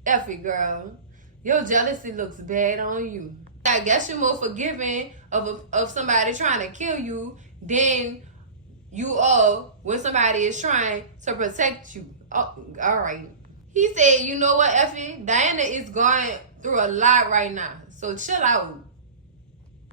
Effie, girl. Your jealousy looks bad on you. I guess you're more forgiving of somebody trying to kill you than you are when somebody is trying to protect you. Oh, all right. He said, you know what, Effie? Diana is going through a lot right now. So chill out.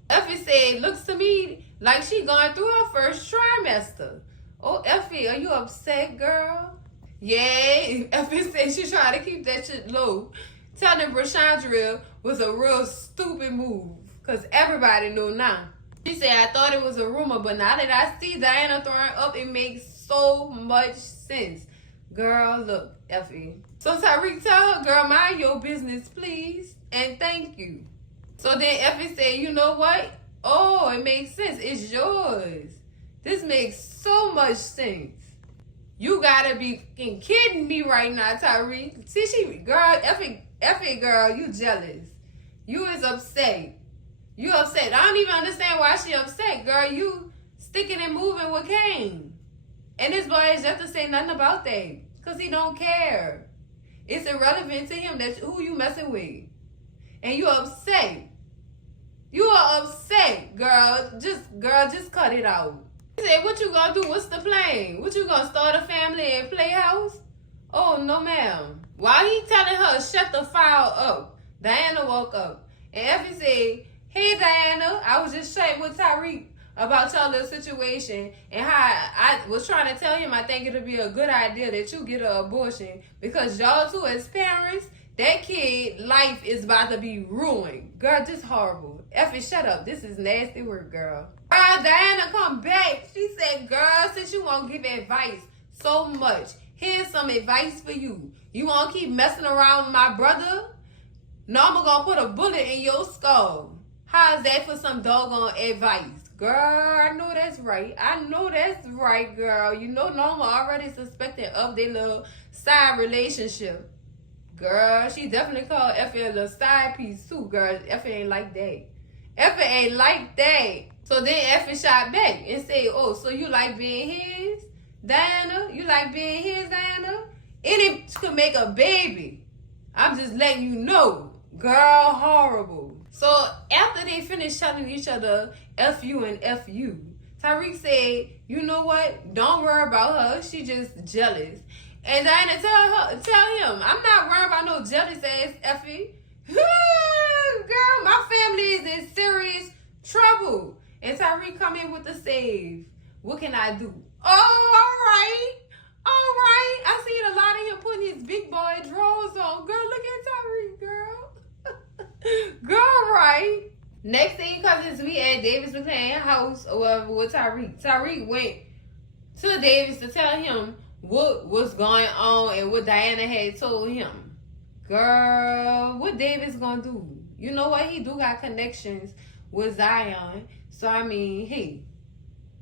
Effie said, looks to me like she going through her first trimester. Oh, Effie, are you upset, girl? Yeah, Effie said she trying to keep that shit low. Telling Brashandra was a real stupid move. Because everybody knew now. She said, I thought it was a rumor, but now that I see Diana throwing up, it makes so much sense. Girl, look, Effie. So Tyreek tell her, girl, mind your business, please. And thank you. So then Effie said, you know what? Oh, it makes sense. It's yours. This makes so much sense. You gotta be kidding me right now, Tyreek. See, girl, F it, girl, you jealous. You is upset. You upset. I don't even understand why she upset, girl. You sticking and moving with Kane. And this boy is just to say nothing about that. Because he don't care. It's irrelevant to him that who you messing with. And you upset. You are upset, girl. Just cut it out. He said, what you gonna do? What's the plan? What you gonna start a family and play house? Oh, no, ma'am. While he telling her, shut the file up, Diana woke up. And Effie said, hey, Diana, I was just chatting with Tyreek about your little situation and how I was trying to tell him I think it'll be a good idea that you get an abortion because y'all two as parents, that kid life is about to be ruined. Girl, this horrible. Effie, shut up. This is nasty work, girl. Girl, Diana come back. She said, girl, since you won't give advice so much, here's some advice for you. You won't keep messing around with my brother? Norma gonna put a bullet in your skull. How's that for some doggone advice? Girl, I know that's right. I know that's right, girl. You know Norma already suspected of their little side relationship. Girl, she definitely called Effie a little side piece too, girl. Effie ain't like that. Effie ain't like that. So then Effie shot back and said, oh, so you like being his, Diana? You like being his, Diana? Any could make a baby. I'm just letting you know. Girl, horrible. So after they finished telling each other F you and F you, Tyreek said, you know what? Don't worry about her. She just jealous. And Diana tell him, I'm not worried about no jealous ass Effie. Girl, my family is in serious trouble. And Tyreek come in with the save. What can I do? Oh, all right. All right. I seen a lot of him putting his big boy drawers on. Girl, look at Tyreek, girl. Girl, right. Next thing, cousins, we at Davis McClain house or whatever with Tyreek. Tyreek went to Davis to tell him what was going on and what Diana had told him. Girl, what Davis gonna do? You know what? He do got connections with Zion. So, I mean, hey,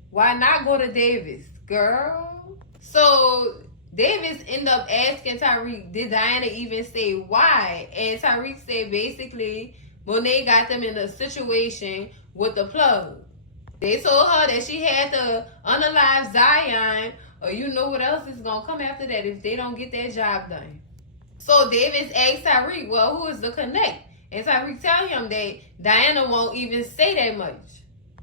why not go to Davis, girl? So, Davis ended up asking Tyreek, did Diana even say why? And Tyreek said basically, Monet got them in a situation with the plug. They told her that she had to unalive Zion, or you know what else is going to come after that if they don't get that job done. So Davis asked Tyreek, well, who is the connect? And Tyreek tell him that Diana won't even say that much.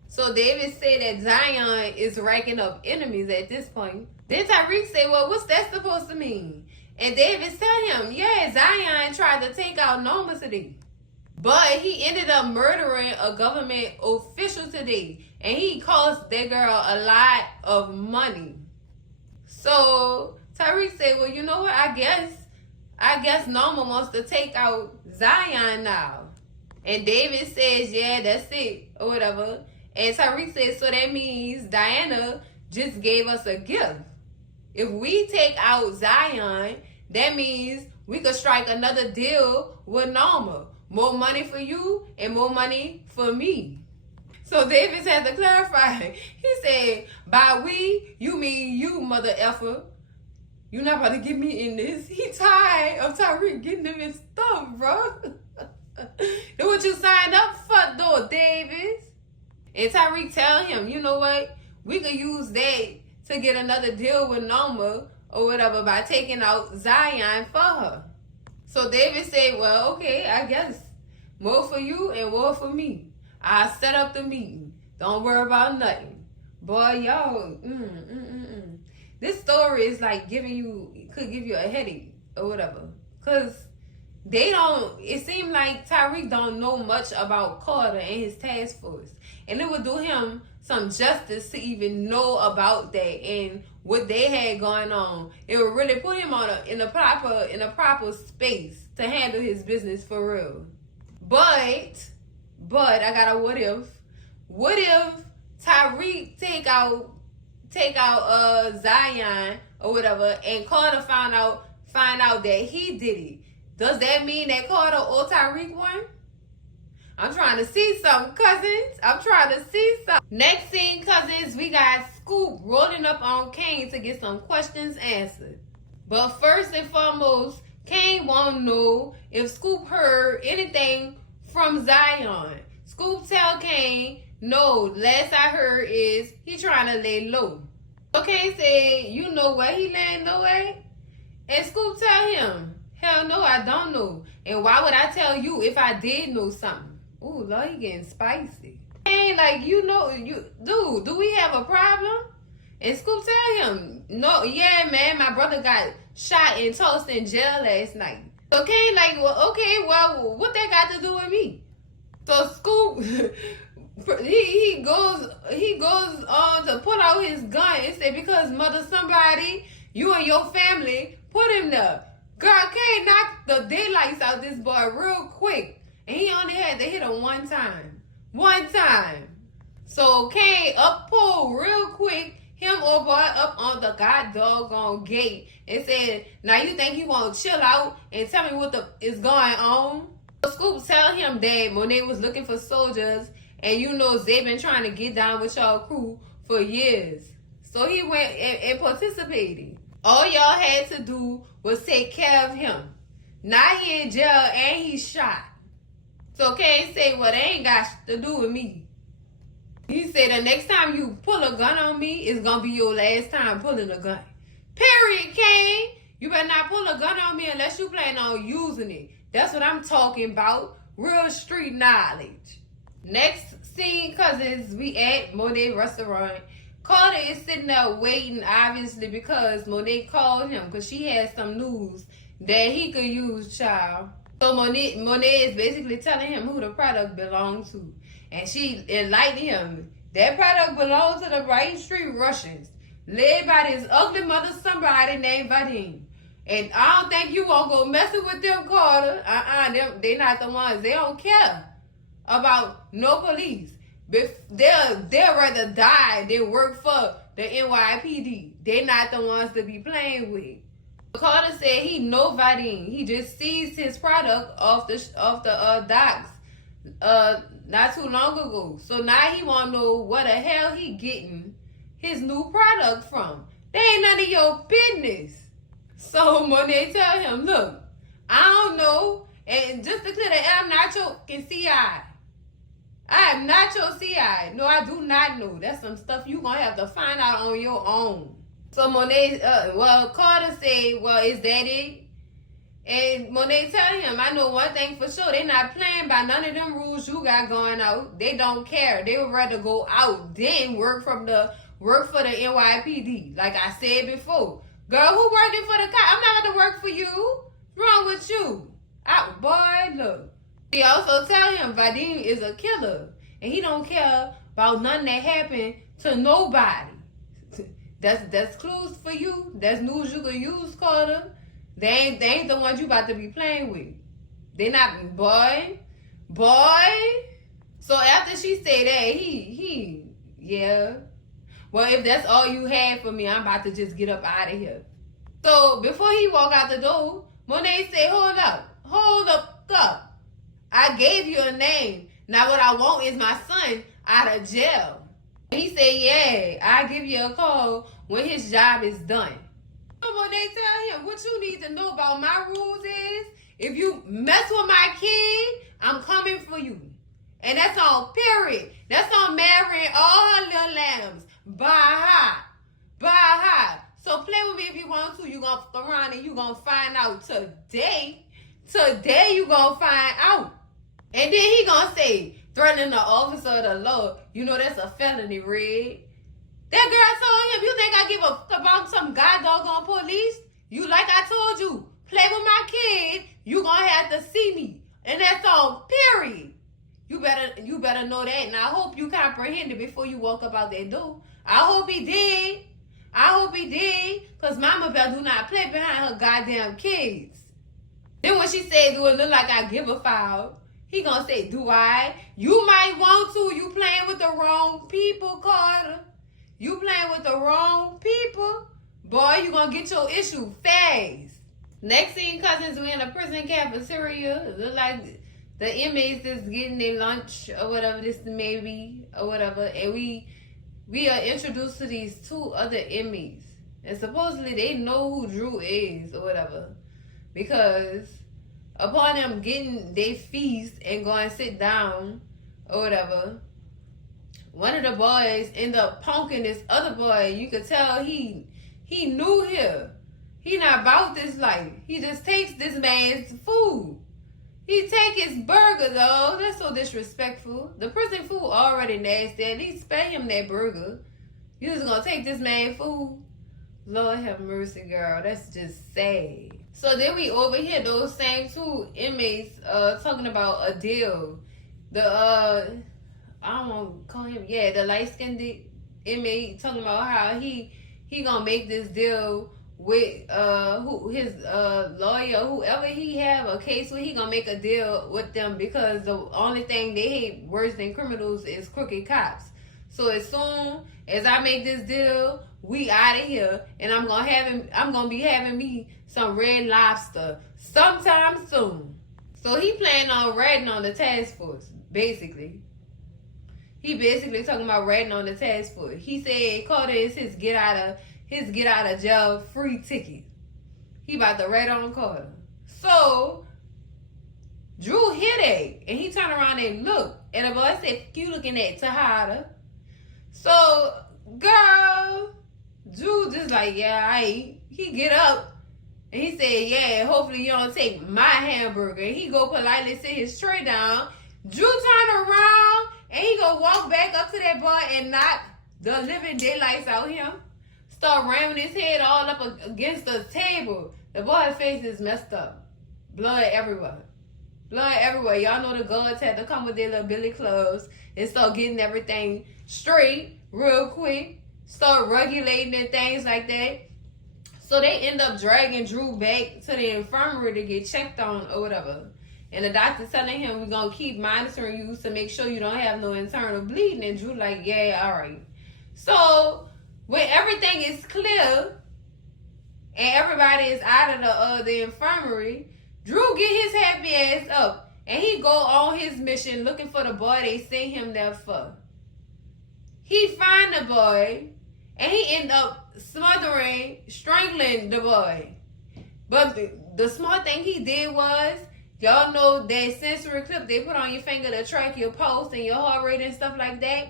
So Davis said that Zion is racking up enemies at this point. Then Tyreek said, well, what's that supposed to mean? And Davis tell him, yeah, Zion tried to take out Norma today. But he ended up murdering a government official today. And he cost that girl a lot of money. So Tyreek said, well, you know what? I guess Norma wants to take out Zion now. And David says, yeah, that's it, or whatever. And Tyreek says, so that means Diana just gave us a gift. If we take out Zion, that means we could strike another deal with Norma. More money for you and more money for me. So Davis had to clarify. He said, by we, you mean you, mother effer. You're not about to get me in this. He tired of Tyreek getting him in stuff, bro. Do what you signed up for, though, Davis. And Tyreek tell him, you know what? We could use that to get another deal with Norma or whatever by taking out Zion for her. So David said, well, okay, I guess more for you and more for me. I set up the meeting. Don't worry about nothing. Boy, y'all, this story is like could give you a headache or whatever. Because it seemed like Tyreek don't know much about Carter and his task force. And it would do him some justice to even know about that and what they had going on. It would really put him in a proper space to handle his business for real. But I got a what if. What if Tyreek take out Zion or whatever and Carter find out that he did it? Does that mean that Carter or Tyreek won? I'm trying to see something, cousins. I'm trying to see something. Next scene, cousins, we got Scoop rolling up on Kane to get some questions answered. But first and foremost, Kane want to know if Scoop heard anything from Zion. Scoop tell Kane, no, last I heard is he trying to lay low. So Kane said, you know where he laying low at? And Scoop tell him, hell no, I don't know. And why would I tell you if I did know something? Ooh, Lord, he getting spicy. Kane like, dude, do we have a problem? And Scoop tell him, no, yeah, man, my brother got shot and tossed in jail last night. So Kane like, well, okay, well, what that got to do with me? So Scoop, he goes on to pull out his gun and say, because mother somebody, you and your family put him there. Girl, Kane knocked the daylights out this boy real quick. And he only had to hit him one time. One time. So Kane up pulled real quick him or boy up on the god doggone gate and said, now you think you want to chill out and tell me what is going on? So Scoop tell him that Monet was looking for soldiers and you know they been trying to get down with y'all crew for years. So he went and participated. All y'all had to do was take care of him. Now he in jail and he's shot. So Kane say, well, they ain't got to do with me. He said the next time you pull a gun on me, it's going to be your last time pulling a gun. Period, Kane. You better not pull a gun on me unless you plan on using it. That's what I'm talking about. Real street knowledge. Next scene, cousins, we at Monet restaurant. Carter is sitting there waiting, obviously, because Monet called him because she had some news that he could use, child. So Monet is basically telling him who the product belongs to. And she enlightened him. That product belongs to the Brighton Street Russians, led by this ugly mother somebody named Vadim. And I don't think you won't go messing with them, Carter. They not the ones. They don't care about no police. They'll rather die than work for the NYPD. They not the ones to be playing with. Carter said he know Vadim. He just seized his product off the docks not too long ago. So now he want to know where the hell he getting his new product from. They ain't none of your business. So Monet tell him, look, I don't know. And just to clear the air, I'm not your CI. I am not your CI. No, I do not know. That's some stuff you gonna have to find out on your own. So Monet, Carter said, well, is that it? And Monet tell him, I know one thing for sure. They not playing by none of them rules you got going out. They don't care. They would rather go out than work for the NYPD. Like I said before. Girl, who working for the cop? I'm not going to work for you. What's wrong with you? Boy, look. He also tell him Vadim is a killer. And he don't care about nothing that happened to nobody. That's clues for you. That's news you can use, Carter. They ain't the ones you about to be playing with. They not, boy. So after she said that, yeah. Well, if that's all you had for me, I'm about to just get up out of here. So before he walk out the door, Monet said, hold up. I gave you a name. Now what I want is my son out of jail. He said, yeah, I'll give you a call when his job is done. So Monet tell him, what you need to know about my rules is, if you mess with my kid, I'm coming for you. And that's on period. That's on marrying all her little lambs. Baha. So play with me if you want to. You gonna fuck around and you gonna find out today. Today you gonna find out. And then he gonna say, threatening the officer of the law. You know that's a felony, Red. That girl told him, you think I give a fuck about some god doggone police? You like I told you, play with my kid, you gonna have to see me. And that's on period. You better know that. And I hope you comprehended before you walk up out that door. I hope he did. Because Mama Bell do not play behind her goddamn kids. Then when she said, do it look like I give a foul? He gonna say, do I? You might want to. You playing with the wrong people, Carter. You playing with the wrong people. Boy, you gonna get your issue fast. Next scene, cousins, we in a prison cafeteria. Look like the inmates that's getting their lunch or whatever this may be or whatever, and we are introduced to these two other inmates, and supposedly they know who Drew is or whatever, because upon them getting their feast and going to sit down or whatever, one of the boys end up punking this other boy. You could tell he knew him. He not about this life. He just takes this man's food. He take his burger, though. That's so disrespectful. The prison food already nasty. At least spare him that burger. You just gonna take this man's food? Lord have mercy, girl. That's just sad. So then we overhear those same two inmates talking about a deal. I don't want to call him, the light-skinned inmate talking about how he gonna make this deal with his lawyer, whoever he have a case with, he gonna make a deal with them because the only thing they hate worse than criminals is crooked cops. So as soon as I make this deal, we out of here, and I'm gonna be having me some Red Lobster sometime soon. So he planned on ratting on the task force, basically. He basically talking about ratting on the task force. He said Carter is his get out of jail free ticket. He about to rat on Carter. So Drew hear that, and he turned around and looked, and the boy said, "You looking at Tahada?" So girl, Drew just like, yeah, I. He get up and he said, "Yeah, hopefully you don't take my hamburger." And he go politely sit his tray down. Drew turn around and he go walk back up to that boy and knock the living daylights out him. Start ramming his head all up against the table. The boy's face is messed up. Blood everywhere. Blood everywhere. Y'all know the guards had to come with their little billy clubs and start getting everything straight real quick. Start regulating and things like that. So they end up dragging Drew back to the infirmary to get checked on or whatever. And the doctor telling him, "We're going to keep monitoring you to make sure you don't have no internal bleeding." And Drew like, "Yeah, all right." So when everything is clear and everybody is out of the infirmary, Drew get his happy ass up and he go on his mission looking for the boy they sent him there for. He find the boy and he end up strangling the boy. But the smart thing he did was, y'all know that sensory clip they put on your finger to track your pulse and your heart rate and stuff like that?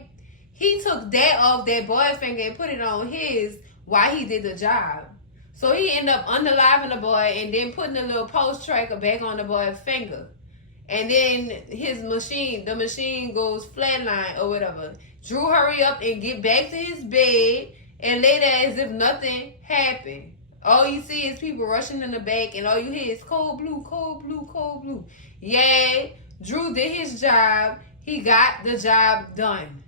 He took that off that boy's finger and put it on his while he did the job. So he ended up unaliving the boy and then putting the little pulse tracker back on the boy's finger. And then the machine goes flatline or whatever. Drew hurry up and get back to his bed and lay there as if nothing happened. All you see is people rushing in the back, and all you hear is cold blue, cold blue, cold blue. Yeah, Drew did his job. He got the job done.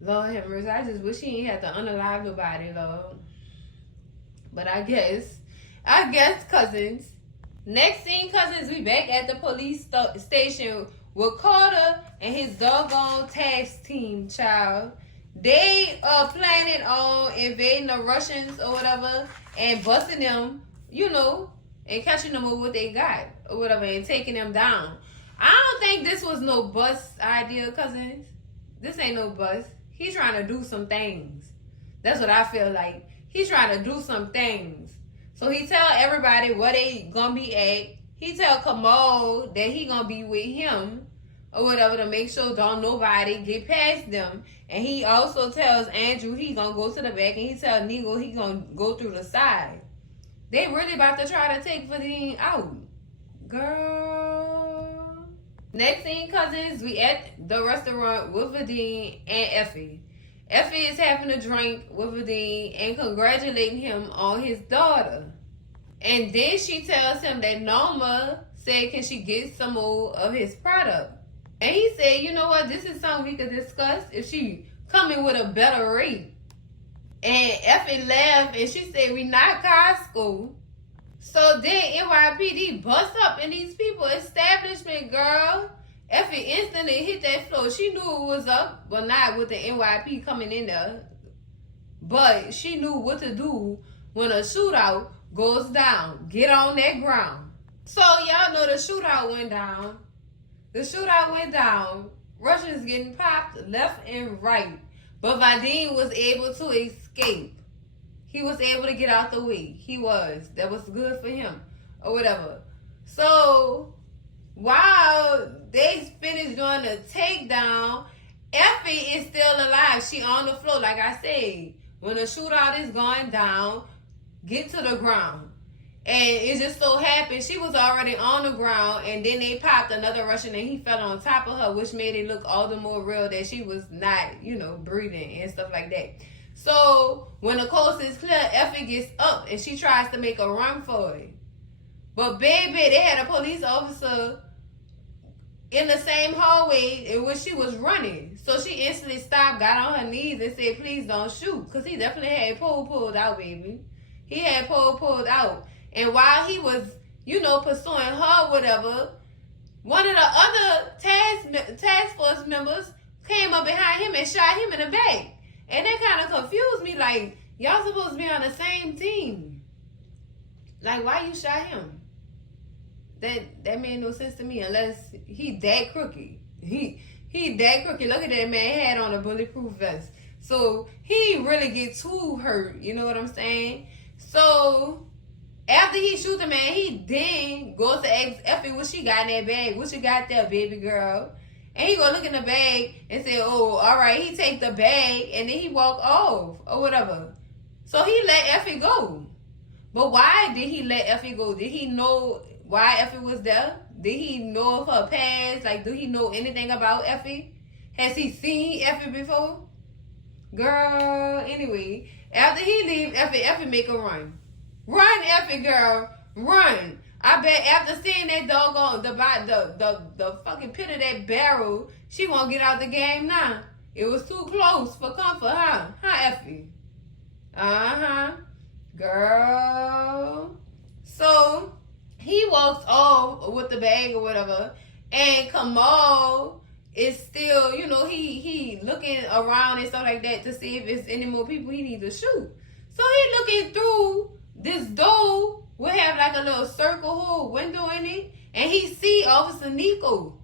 Lord have mercy. I just wish he ain't had to unalive nobody, Lord. But I guess, cousins. Next scene, cousins, we back at the police station with Carter and his doggone task team, child. They are planning on invading the Russians or whatever and busting them, and catching them with what they got or whatever and taking them down. I don't think this was no bus idea, cousins. This ain't no bus. He's trying to do some things. That's what I feel like. He's trying to do some things. So he tell everybody where they gonna be at. He tell Kamal that he gonna be with him or whatever to make sure don't nobody get past them. And he also tells Andrew he gonna go to the back, and he tell Nego he gonna go through the side. They really about to try to take Vadim out. Girl. Next scene, cousins, we at the restaurant with Vadim and Effie. Effie is having a drink with Vadim and congratulating him on his daughter. And then she tells him that Norma said, can she get some more of his product? And he said, you know what, this is something we could discuss if she come in with a better rate. And Effie laughed and she said, we not Costco. So then NYPD bust up in these people establishment, girl. Effie instantly hit that floor. She knew it was up, but not with the NYP coming in there. But she knew what to do when a shootout goes down. Get on that ground. So y'all know the shootout went down. The shootout went down. Russians getting popped left and right. But Vadim was able to escape. He was able to get out the way. He was. That was good for him. Or whatever. So, while they finished doing the takedown, Effie is still alive. She on the floor, like I said. When the shootout is going down, get to the ground. And it just so happened she was already on the ground, and then they popped another Russian and he fell on top of her, which made it look all the more real that she was not, breathing and stuff like that. So when the coast is clear, Effie gets up and she tries to make a run for it. But baby, they had a police officer in the same hallway in which she was running. So she instantly stopped, got on her knees and said, please don't shoot. Because he definitely had pole pulled out, baby. He had pole pulled out. And while he was, pursuing her, whatever, one of the other task force members came up behind him and shot him in the back. And that kind of confused me. Like, y'all supposed to be on the same team. Like, why you shot him? That made no sense to me unless he that crooked. He that crooked. Look at that man had on a bulletproof vest. So he really get too hurt. You know what I'm saying? So after he shoot the man, he then goes to ask Effie what she got in that bag. What you got there, baby girl? And he go look in the bag and say, oh, all right. He take the bag and then he walk off or whatever. So he let Effie go. But why did he let Effie go? Did he know why Effie was there? Did he know of her past? Like, do he know anything about Effie? Has he seen Effie before? Girl, anyway, after he leave, Effie make a run. Run, Effie, girl. Run. I bet after seeing that doggone, the fucking pit of that barrel, she won't get out the game now. It was too close for comfort, huh? Huh, Effie? Uh-huh. Girl. So, he walks off with the bag or whatever, and Kamal is still, he looking around and stuff like that to see if there's any more people he needs to shoot. So he looking through this door, will have like a little circle hole window in it, and he see Officer Nico.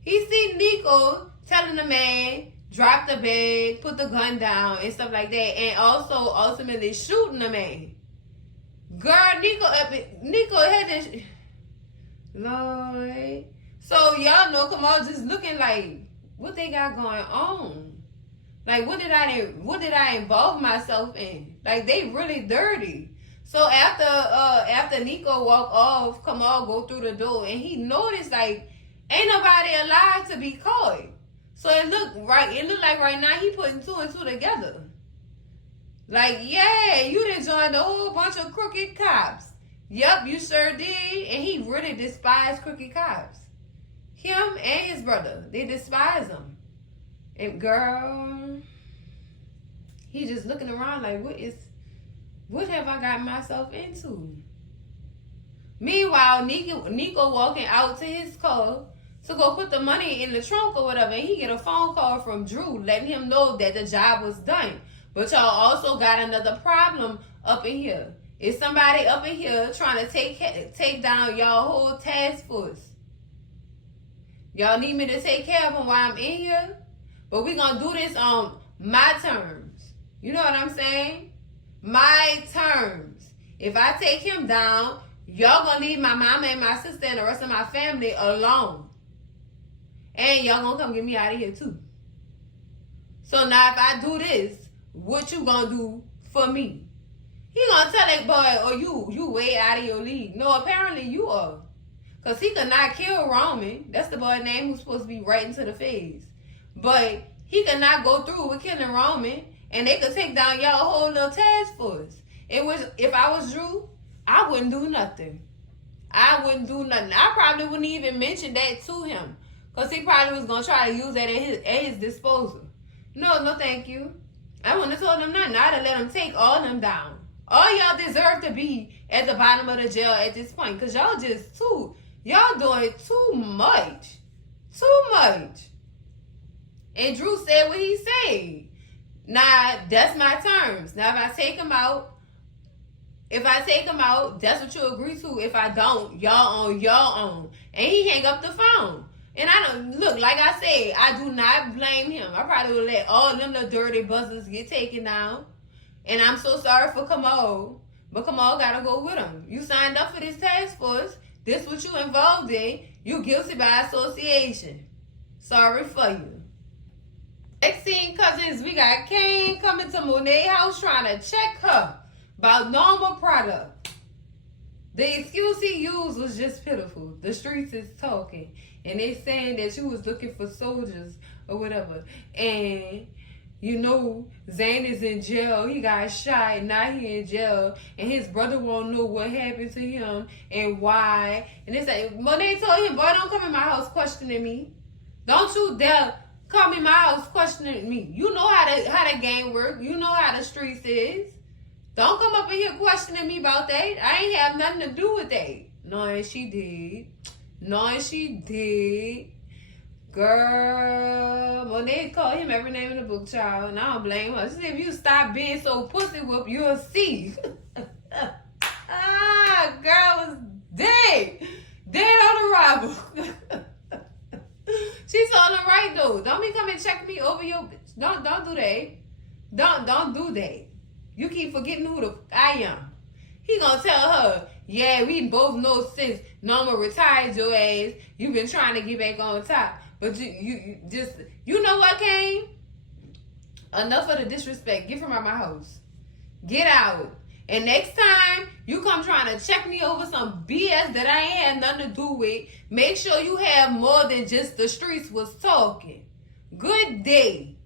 He see Nico telling the man, drop the bag, put the gun down, and stuff like that, and also ultimately shooting the man. Girl, Nico had this. Lord. So y'all know Kamal just looking like, what they got going on? Like, what did I involve myself in? Like, they really dirty. So after Nico walk off, Kamal go through the door and he noticed like ain't nobody alive to be caught. So it looked like right now he putting two and two together. Like, yeah, you done joined a whole bunch of crooked cops. Yup, you sure did. And he really despised crooked cops. Him and his brother, they despise him. And girl, he just looking around like, what have I got myself into? Meanwhile, Nico walking out to his car to go put the money in the trunk or whatever, and he get a phone call from Drew letting him know that the job was done. But y'all also got another problem up in here. Is somebody up in here trying to take down y'all whole task force? Y'all need me to take care of him while I'm in here? But we gonna do this on my terms. You know what I'm saying? My terms. If I take him down, y'all gonna leave my mama and my sister and the rest of my family alone. And y'all gonna come get me out of here too. So now if I do this, what you gonna do for me? He gonna tell that boy, oh, you way out of your league. No, apparently you are. Because he could not kill Roman. That's the boy's name who's supposed to be right into the face. But he could not go through with killing Roman. And they could take down y'all whole little task force. If I was Drew, I wouldn't do nothing. I wouldn't do nothing. I probably wouldn't even mention that to him. Because he probably was going to try to use that at his disposal. No, thank you. I wouldn't have told him nothing. I'd have let him take all of them down. All y'all deserve to be at the bottom of the jail at this point. Because y'all y'all doing too much. Too much. And Drew said what he said. Now, that's my terms. Now, if I take him out, that's what you agree to. If I don't, y'all on your own. And he hang up the phone. And I don't look, like I said, I do not blame him. I probably would let all them little dirty buzzers get taken down. And I'm so sorry for Kamal. But Kamal gotta go with him. You signed up for this task force. This what you involved in. You guilty by association. Sorry for you. Next scene, cousins, we got Kane coming to Monet's house trying to check her about normal product. The excuse he used was just pitiful. The streets is talking. And they saying that you was looking for soldiers or whatever. And, you know, Zane is in jail. He got shot. And now he in jail. And his brother won't know what happened to him and why. And they say, Monet told him, boy, don't come in my house questioning me. Don't you dare come in my house questioning me. You know how the game work. You know how the streets is. Don't come up in here questioning me about that. I ain't have nothing to do with that. No, she did. No, she did. Girl, Monet called him every name in the book, child, and I don't blame her. She said, if you stop being so pussy whoop, you'll see. Girl was dead. Dead on arrival. She's on the right, though. Don't be coming check me over your bitch. Don't do that. Don't do that. You keep forgetting who the f I am. He gonna tell her, yeah, we both know since Norma retired your ass, you been trying to get back on top. But you just, you know what, Kane? Enough of the disrespect. Get from out my house. Get out. And next time you come trying to check me over some BS that I ain't had nothing to do with, make sure you have more than just the streets was talking. Good day.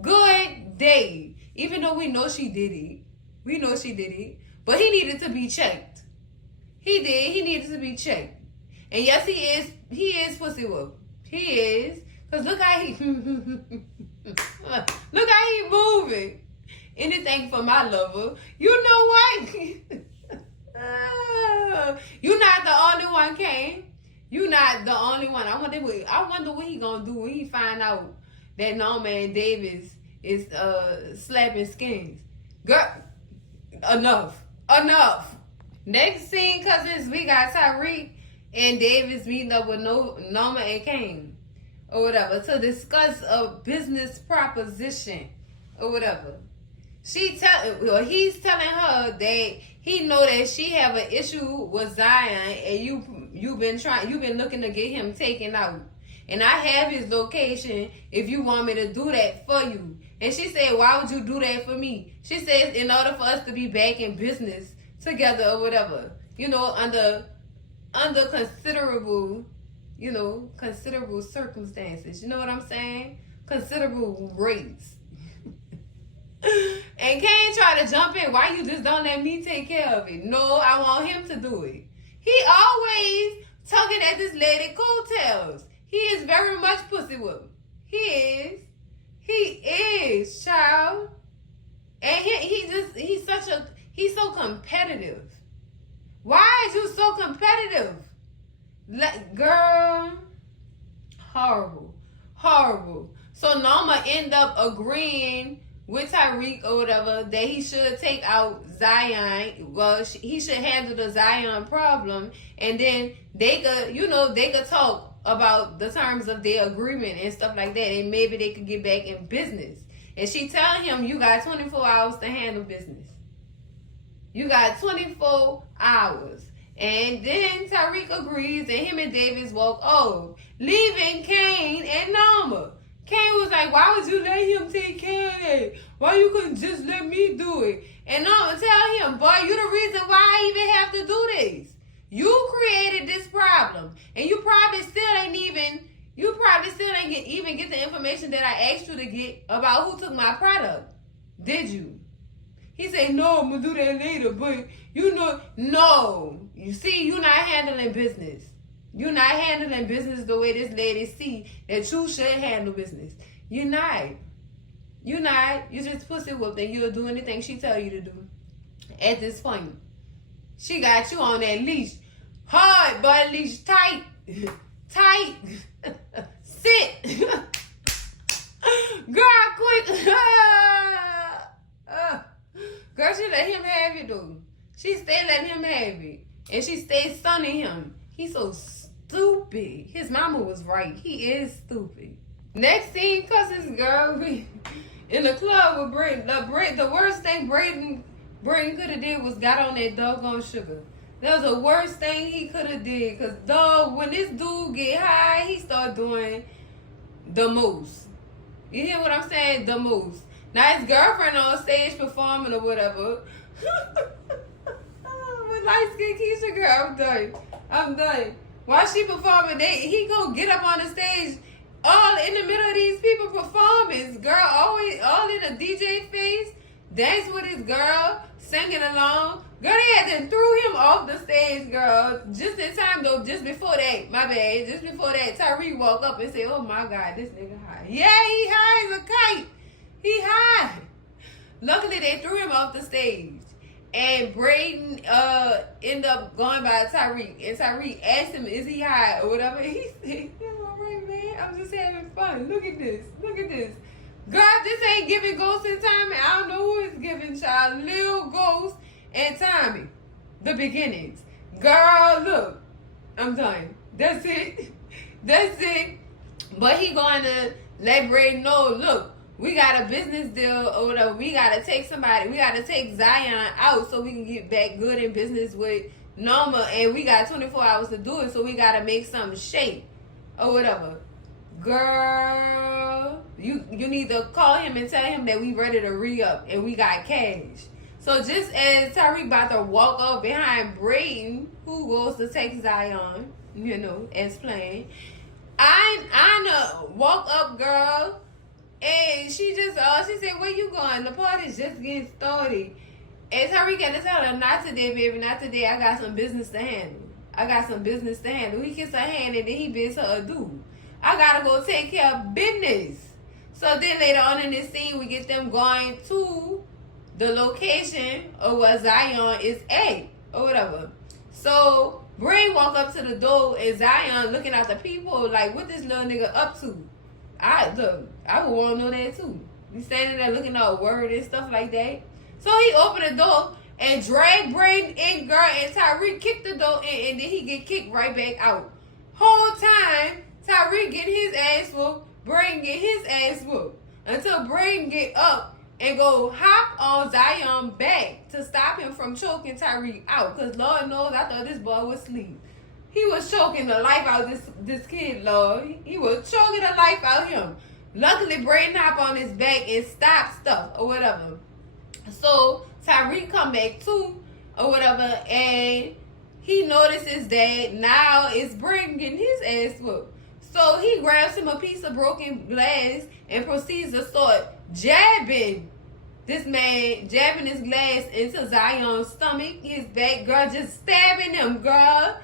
Good day. Even though we know she did it. We know she did it. But he needed to be checked. He did. He needed to be checked. And yes, he is. He is pussy whoop. He is. Because look how he... look how he moving. Anything for my lover. You know what? You're not the only one, Kane. You're not the only one. I wonder what he gonna do when he find out that Norma and Davis is slapping skins. Girl, enough. Next scene, cousins, we got Tyreek and Davis meeting up with Norma and Kane or whatever to discuss a business proposition or whatever. He's telling her that he know that she have an issue with Zion and you've been looking to get him taken out. And I have his location if you want me to do that for you. And she said, why would you do that for me? She says, in order for us to be back in business together or whatever. You know, under considerable circumstances. You know what I'm saying? Considerable rates. And Kane tried to jump in. Why you just don't let me take care of it? No, I want him to do it. He always tugging at this lady coattails. He is very much pussy whoop. He is, child. And he's so competitive. Why is you so competitive? Girl, horrible. So Norma end up agreeing with Tyreek or whatever that he should take out Zion. Well, he should handle the Zion problem, and then they could talk about the terms of their agreement and stuff like that, and maybe they could get back in business. And she telling him, you got 24 hours to handle business. You got 24 hours. And then Tyreek agrees, and him and Davis walk off, leaving Kane and Norma. Kane was like, why would you let him take care of it? Why you couldn't just let me do it? And Norma tell him, boy, you the reason why I even have to do this. You created this problem, and you probably still ain't even get the information that I asked you to get about who took my product. Did you? He said, no, I'm going to do that later, but no. You see, you're not handling business. You're not handling business the way this lady see that you should handle business. You're not. You're just pussy whooped, and you'll do anything she tell you to do. At this point, she got you on that leash. Hard, but leash tight. Tight. Sit. Girl, quick. Girl, she let him have it, though. She stay letting him have it. And she stay stunning him. He's so stupid. His mama was right. He is stupid. Next scene, cause his girl be in the club with Brayden. The worst thing Brayden could have did was got on that doggone sugar. That was the worst thing he could have did. Cause dog, when this dude get high, he start doing the most. You hear what I'm saying? The most. Now his girlfriend on stage performing or whatever. With light skin Keisha, girl, I'm done. While she performing, he gonna get up on the stage, all in the middle of these people performance. Girl, always all in a DJ face, dance with his girl, singing along. Girl, they had to threw him off the stage, girl. Just in time though, just before that, my bad. Just before that, Tyree walk up and say, "Oh my God, this nigga high." Yeah, he high as a kite. He high. Luckily, they threw him off the stage. And Brayden ended up going by Tyreek. And Tyreek asked him, is he high or whatever. He said, all right, man, I'm just having fun. Look at this. Look at this. Girl, this ain't giving Ghost and Tommy. I don't know who is giving, child. Lil Ghost and Tommy. The beginnings. Girl, look. I'm done. That's it. That's it. But he going to let Brayden know, look, we got a business deal or whatever. We got to take somebody. We got to take Zion out so we can get back good in business with Norma. And we got 24 hours to do it, so we got to make something shape or whatever. Girl, you need to call him and tell him that we ready to re-up and we got cash. So just as Tyreek about to walk up behind Brayden, who goes to take Zion, you know, as planned, I walk up, girl. And she just, she said, where you going? The party's just getting started. And Tyreek had to tell her, not today, baby, not today. I got some business to handle. He kissed her hand and then he bids her adieu. I got to go take care of business. So then later on in this scene, we get them going to the location of where Zion is at or whatever. So Bray walk up to the door and Zion looking at the people like, what this little nigga up to? I would want to know that too. You standing there looking all worried and stuff like that. So he opened the door and dragged Brayden in, girl, and Tyreek kicked the door in, and then he get kicked right back out. Whole time, Tyreek getting his ass whooped, Brayden get his ass whooped. Until Brayden get up and go hop on Zion back to stop him from choking Tyreek out. Because Lord knows I thought this boy was asleep. He was choking the life out of this kid, Lord. He was choking the life out of him. Luckily, Brayden hop on his back and stop stuff or whatever. So Tyreek come back too or whatever, and he notices that now it's Brayden getting his ass whooped. So he grabs him a piece of broken glass and proceeds to start jabbing this man, jabbing his glass into Zion's stomach, his back, girl, just stabbing him, girl.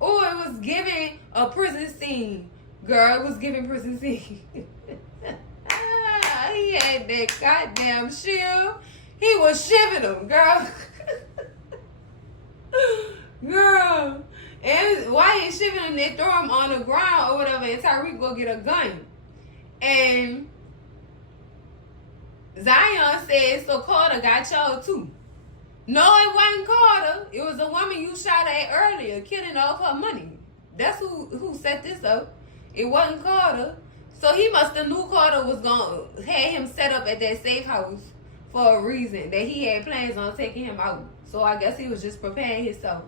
Oh, it was giving a prison scene. Girl, it was giving prison scene. He had that goddamn shield. He was shivving him, girl. Girl. And while he's shivving him, they throw him on the ground or whatever, and Tyreek go get a gun. And Zion said, so Carter got y'all too. No, it wasn't Carter. It was a woman you shot at earlier, killing all her money. That's who set this up. It wasn't Carter. So he must have knew Carter was going to have him set up at that safe house for a reason, that he had plans on taking him out. So I guess he was just preparing himself.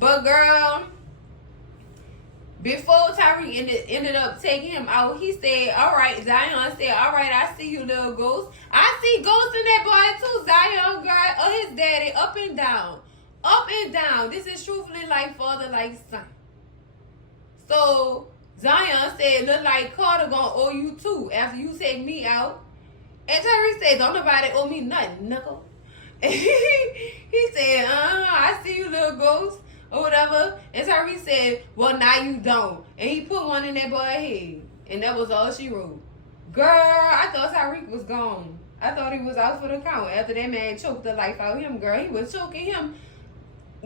But girl, before Tyreek ended up taking him out, he said, all right, Zion said, all right, I see you, little ghost. I see ghosts in that boy too, Zion, girl, or his daddy, up and down. Up and down. This is truthfully like father, like son. So Zion said, look like Carter gonna owe you too after you take me out. And Tyreek said, don't nobody owe me nothing, knuckle. He said, I see you, little ghost, or whatever. And Tyreek said, well, now you don't. And he put one in that boy's head. And that was all she wrote. Girl, I thought Tyreek was gone. I thought he was out for the count after that man choked the life out of him, girl. He was choking him.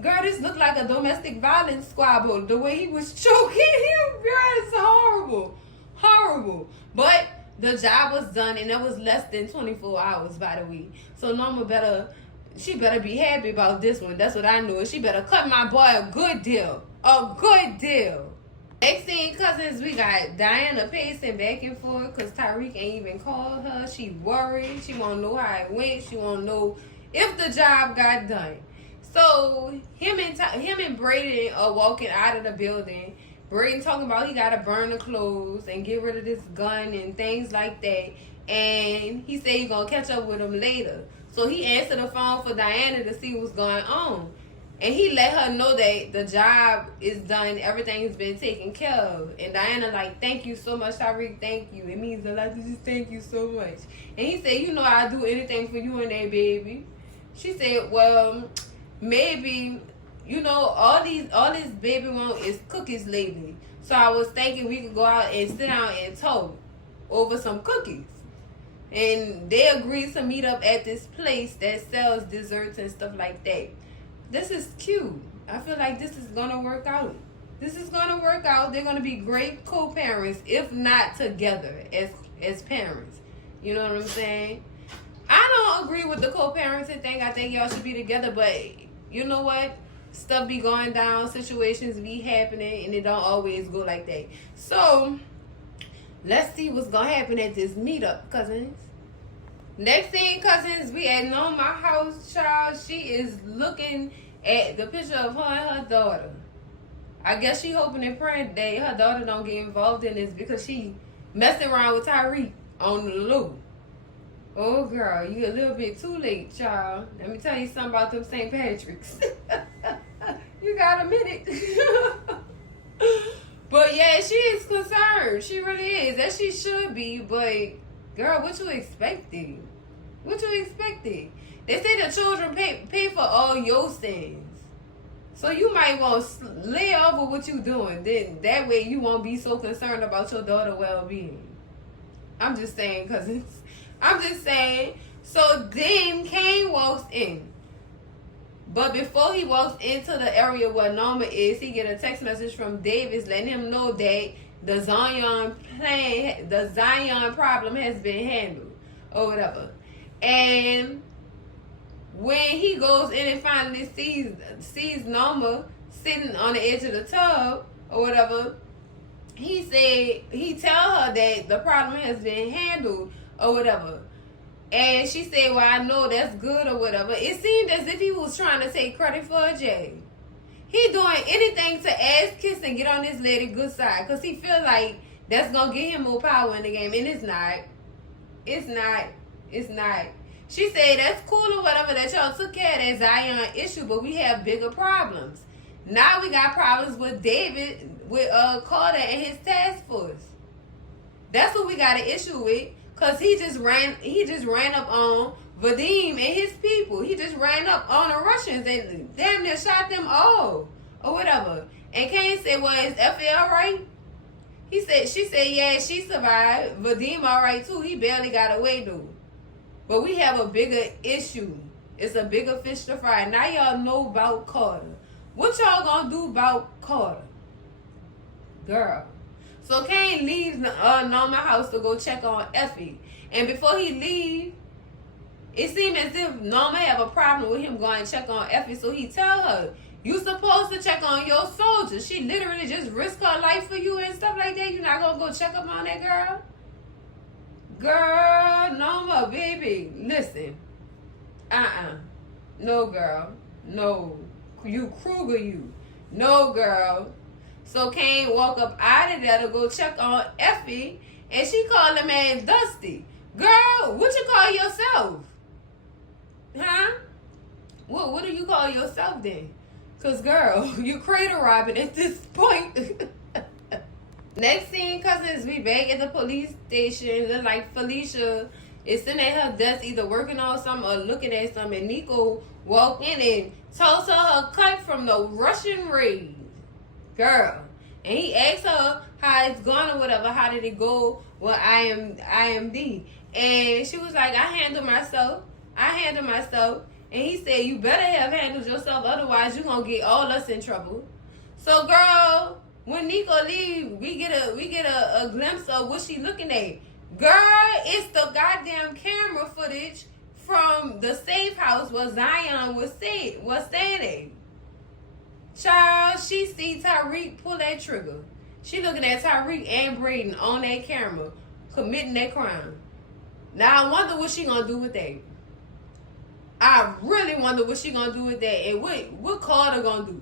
Girl, this looked like a domestic violence squabble. The way he was choking him, girl, it's horrible. Horrible. But the job was done, and it was less than 24 hours, by the way. So Norma she better be happy about this one. That's what I knew. She better cut my boy a good deal. A good deal. Next thing, cousins, we got Diana pacing back and forth because Tyreek ain't even called her. She worried. She want to know how it went. She want to know if the job got done. So him and Braden are walking out of the building. Braden talking about he got to burn the clothes and get rid of this gun and things like that. And he said he's going to catch up with him later. So he answered the phone for Diana to see what's going on. And he let her know that the job is done, everything's been taken care of. And Diana like, thank you so much, Tyreek, thank you. It means a lot to just thank you so much. And he said, you know I'll do anything for you and that baby. She said, well, maybe, you know, all this baby want is cookies lately. So I was thinking we could go out and sit down and talk over some cookies. And they agreed to meet up at this place that sells desserts and stuff like that. This is cute. I feel like this is going to work out. This is going to work out. They're going to be great co-parents, if not together as parents. You know what I'm saying? I don't agree with the co-parenting thing. I think y'all should be together, but you know what? Stuff be going down, situations be happening, and it don't always go like that. So, let's see what's going to happen at this meetup, cousins. Next thing, cousins, we at Norma house, child. She is looking at the picture of her and her daughter. I guess she hoping and praying that her daughter don't get involved in this because she messing around with Tyreek on the loop. Oh, girl, you a little bit too late, child. Let me tell you something about them St. Patrick's. You got a minute. But, yeah, she is concerned. She really is. That she should be, but... Girl, what you expecting? What you expecting? They say the children pay for all your sins. So you might want to lay off with what you doing. Then that way you won't be so concerned about your daughter's well-being. I'm just saying, cousins. I'm just saying. So then Kane walks in. But before he walks into the area where Norma is, he get a text message from Davis letting him know that the Zion problem has been handled or whatever. And when he goes in and finally sees Norma sitting on the edge of the tub or whatever, he tell her that the problem has been handled or whatever. And she said, well, I know that's good or whatever. It seemed as if he was trying to take credit for a J. He doing anything to ass kiss and get on this lady good side because he feel like that's going to get him more power in the game. And it's not. It's not. It's not. She said that's cool or whatever that y'all took care of that Zion issue, but we have bigger problems. Now we got problems with David, with Carter and his task force. That's what we got an issue with because he just ran up on Vadim and his people. He just ran up on the Russians and damn near shot them all or whatever. And Kane said, well, is Effie all right? She said, yeah, she survived. Vadim all right too. He barely got away though. But we have a bigger issue. It's a bigger fish to fry. Now y'all know about Carter. What y'all gonna do about Carter? Girl. So Kane leaves Norma house to go check on Effie. And before he leaves, it seemed as if Norma have a problem with him going to check on Effie, so he tell her, you supposed to check on your soldiers. She literally just risked her life for you and stuff like that. You not going to go check up on that girl? Girl, Norma, baby, listen. No, girl. No. You Kruger, you. No, girl. So Kane walk up out of there to go check on Effie, and she called the man Dusty. Girl, what you call yourself? Huh? What do you call yourself then? Because, girl, you crater robbing at this point. Next scene, cousins, we back at the police station. Look like Felicia is sitting at her desk either working on something or looking at something. And Nico walked in and told her cut from the Russian raid. Girl. And he asked her how it's going or whatever. How did it go? Well, IMD. And she was like, I handle myself. And he said, you better have handled yourself, otherwise you're gonna get all us in trouble. So, girl, when Nico leave, we get a glimpse of what she looking at. Girl, it's the goddamn camera footage from the safe house where Zion was standing. Child, she see Tyreek pull that trigger. She looking at Tyreek and Braden on that camera committing that crime. Now I wonder what she gonna do with that. I really wonder what she gonna do with that, and what Carter gonna do.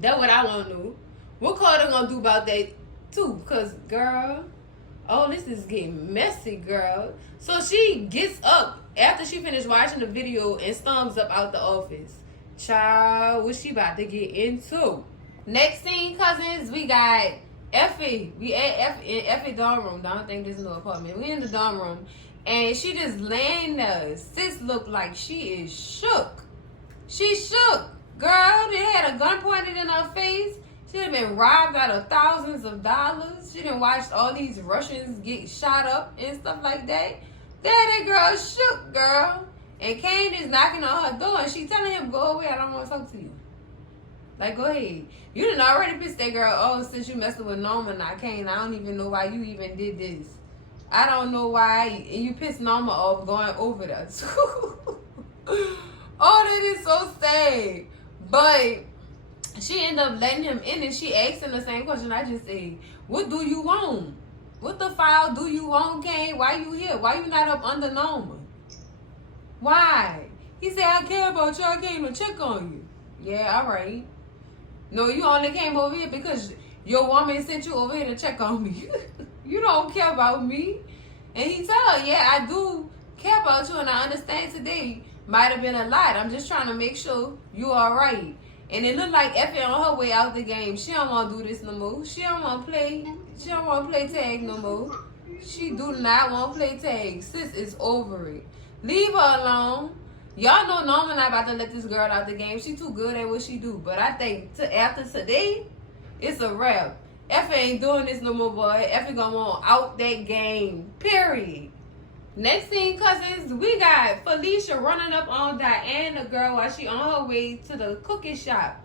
That's what I wanna know. What Carter gonna do about that too? Cause girl, oh, this is getting messy, girl. So she gets up after she finished watching the video and storms up out the office. Child, what she about to get into? Next scene, cousins, we got Effie. We at Effie dorm room. I don't think there's no apartment. We in the dorm room. And she just laying there. Sis look like she is shook. She shook. Girl, they had a gun pointed in her face. She had been robbed out of thousands of dollars. She done watched all these Russians get shot up and stuff like that. That girl shook, girl. And Kane is knocking on her door and she telling him, go away, I don't want to talk to you. Like, go ahead. You done already pissed that girl off since you messing with Norma, not Kane. I don't even know why you even did this. I don't know why. And you pissed Norma off going over there. Oh, that is so sad. But she ended up letting him in and she asked him the same question I just said. What do you want? What the file do you want, Kane? Why you here? Why you not up under Norma? Why? He said, I care about you. I came to check on you. Yeah, all right. No, you only came over here because your woman sent you over here to check on me. You don't care about me. And he tell her, yeah, I do care about you and I understand today might have been a lot. I'm just trying to make sure you all right. And it looked like Effie on her way out the game. She don't want to do this no more. She don't want to play. She don't want to play tag no more. She do not want to play tag. Sis is over it. Leave her alone. Y'all know Norma not about to let this girl out the game. She too good at what she do. But I think after today, it's a wrap. Effie ain't doing this no more, boy. Effie gonna want out that game. Period. Next thing, cousins, we got Felicia running up on Diana, girl, while she on her way to the cookie shop.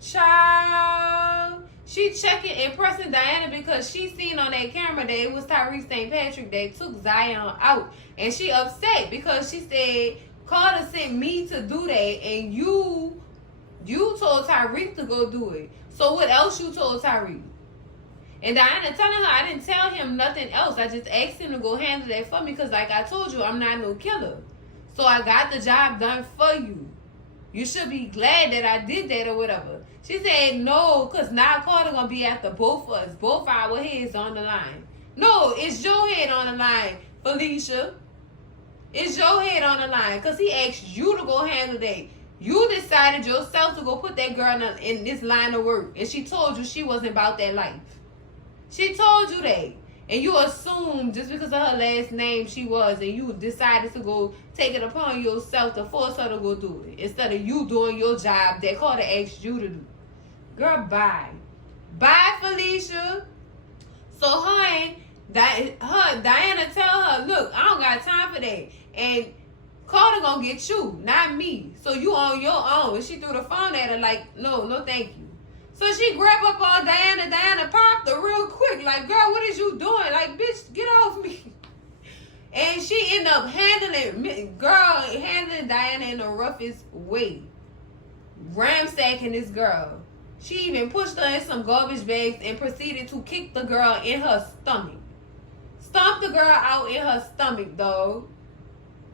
Child. She checking and pressing Diana because she seen on that camera that it was Tyrese St. Patrick that took Zion out. And she upset because she said, Carter sent me to do that and you told Tyreek to go do it. So what else you told Tyreek? And Diana telling her, I didn't tell him nothing else. I just asked him to go handle that for me because like I told you, I'm not no killer. So I got the job done for you. You should be glad that I did that or whatever. She said, no, because now Carter going to be after both of us. Both our heads on the line. No, it's your head on the line, Felicia. It's your head on the line because he asked you to go handle that. You decided yourself to go put that girl in this line of work. And she told you she wasn't about that life. She told you that. And you assumed just because of her last name she was. And you decided to go take it upon yourself to force her to go do it. Instead of you doing your job that Carter asked you to do. Girl, bye. Bye, Felicia. So Diana tell her, look, I don't got time for that. And Carter gonna get you, not me. So you on your own. And she threw the phone at her like, no, thank you. So she grabbed up on Diana. Diana popped her real quick. Like, girl, what is you doing? Like, bitch, get off me. And she ended up handling Diana in the roughest way. Ransacking this girl. She even pushed her in some garbage bags and proceeded to kick the girl in her stomach. Stomped the girl out in her stomach, though.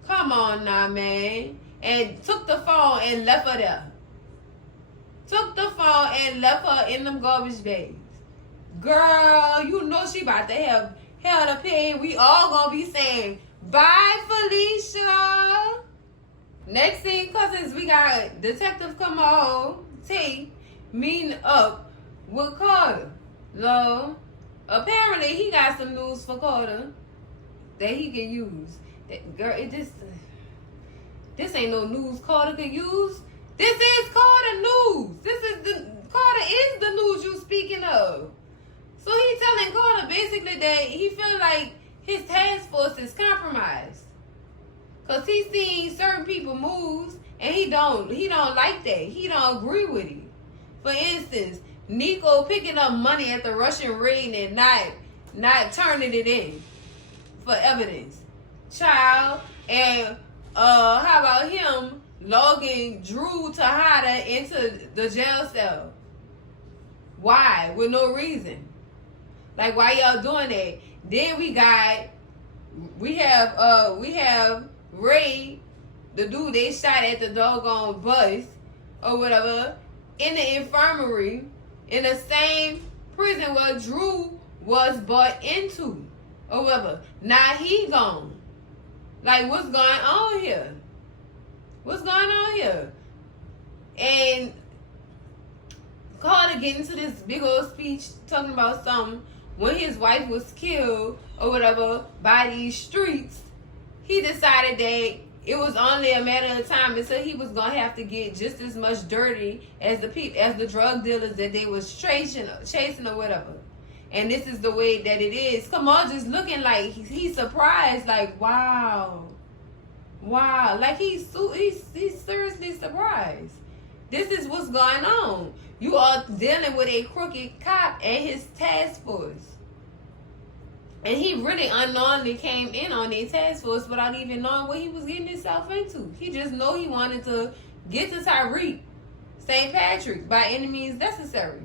Come on now, man. And took the phone and left her there. Took the phone and left her in them garbage bags. Girl, you know she about to have hell to pay. We all gonna be saying, bye, Felicia. Next thing, cousins, we got Detective Kamal T meeting up with Carter. So, apparently he got some news for Carter that he can use. Girl, this ain't no news Carter can use. This is Carter news. Carter is the news you speaking of. So he telling Carter basically that he feel like his task force is compromised. Cause he seen certain people moves and he don't like that. He don't agree with it. For instance, Nico picking up money at the Russian raid and not turning it in for evidence. Child. And how about him logging Drew Tejada into the jail cell? Why? With no reason. Like, why y'all doing that? Then we have Ray, the dude they shot at the doggone bus or whatever, in the infirmary, in the same prison where Drew was brought into or whatever. Now he gone. Like, what's going on here? What's going on here? And Carter get into this big old speech talking about something when his wife was killed or whatever by these streets. He decided that it was only a matter of time until he was gonna have to get just as much dirty as the drug dealers that they was chasing or whatever. And this is the way that it is. Kamal just looking like he's surprised, like wow, like he's seriously surprised. This is what's going on. You are dealing with a crooked cop and his task force. And he really unknowingly came in on their task force without even knowing what he was getting himself into. He just know he wanted to get to Tyreek St. Patrick by any means necessary.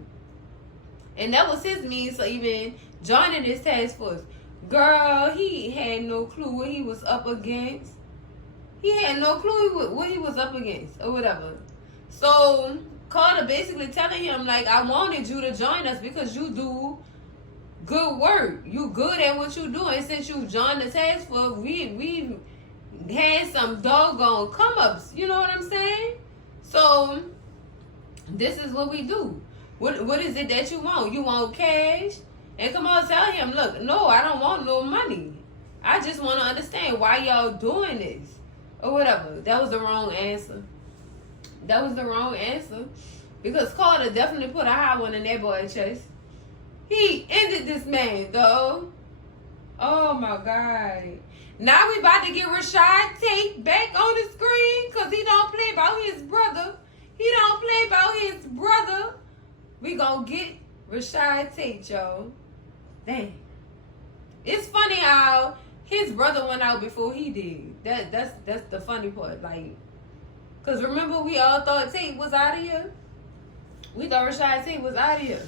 And that was his means for even joining this task force. Girl, he had no clue what he was up against. He had no clue what he was up against or whatever. So Carter basically telling him, like, I wanted you to join us because you do good work. You good at what you do. And since you joined the task force, we had some doggone come-ups. You know what I'm saying? So this is what we do. What is it that you want? You want cash? And come on, tell him, look, no, I don't want no money. I just want to understand why y'all doing this or whatever. That was the wrong answer. That was the wrong answer. Because Carter definitely put a high one in that boy's chest. He ended this man, though. Oh, my God. Now we about to get Rashad Tate back on the screen because he don't play about his brother. He don't play about his brother. We gonna get Rashad Tate, y'all. Dang. It's funny how his brother went out before he did. That's the funny part. Like, because remember we all thought Tate was out of here? We thought Rashad Tate was out of here.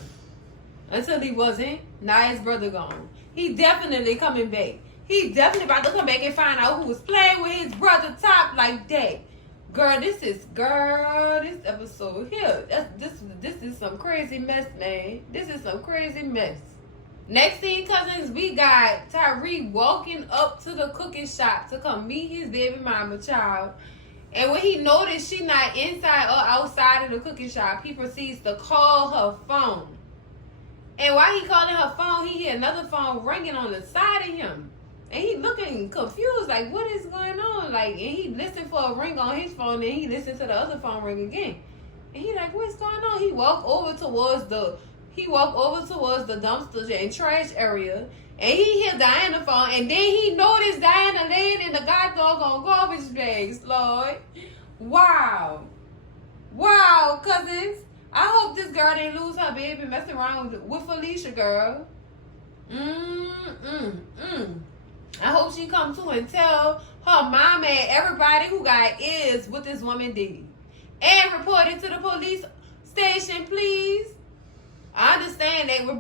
Until he wasn't. Now his brother gone. He definitely coming back. He definitely about to come back and find out who was playing with his brother top like that. Girl, this episode here, this is some crazy mess, man. This is some crazy mess. Next thing, cousins, we got Tyreek walking up to the cooking shop to come meet his baby mama child. And when he noticed she not inside or outside of the cooking shop, he proceeds to call her phone. And while he calling her phone, he hear another phone ringing on the side of him. And he looking confused, like, what is going on? Like, and he listened for a ring on his phone, and he listened to the other phone ring again. And he like, what's going on? He walked over towards the dumpster and trash area, and he hear Diana's phone, and then he noticed Diana laying in the goddamn garbage bags, Lord. Wow, cousins. I hope this girl didn't lose her baby messing around with Felicia, girl. I hope she come to and tell her mom and everybody who got ears what this woman did. And report it to the police station, please. I understand that would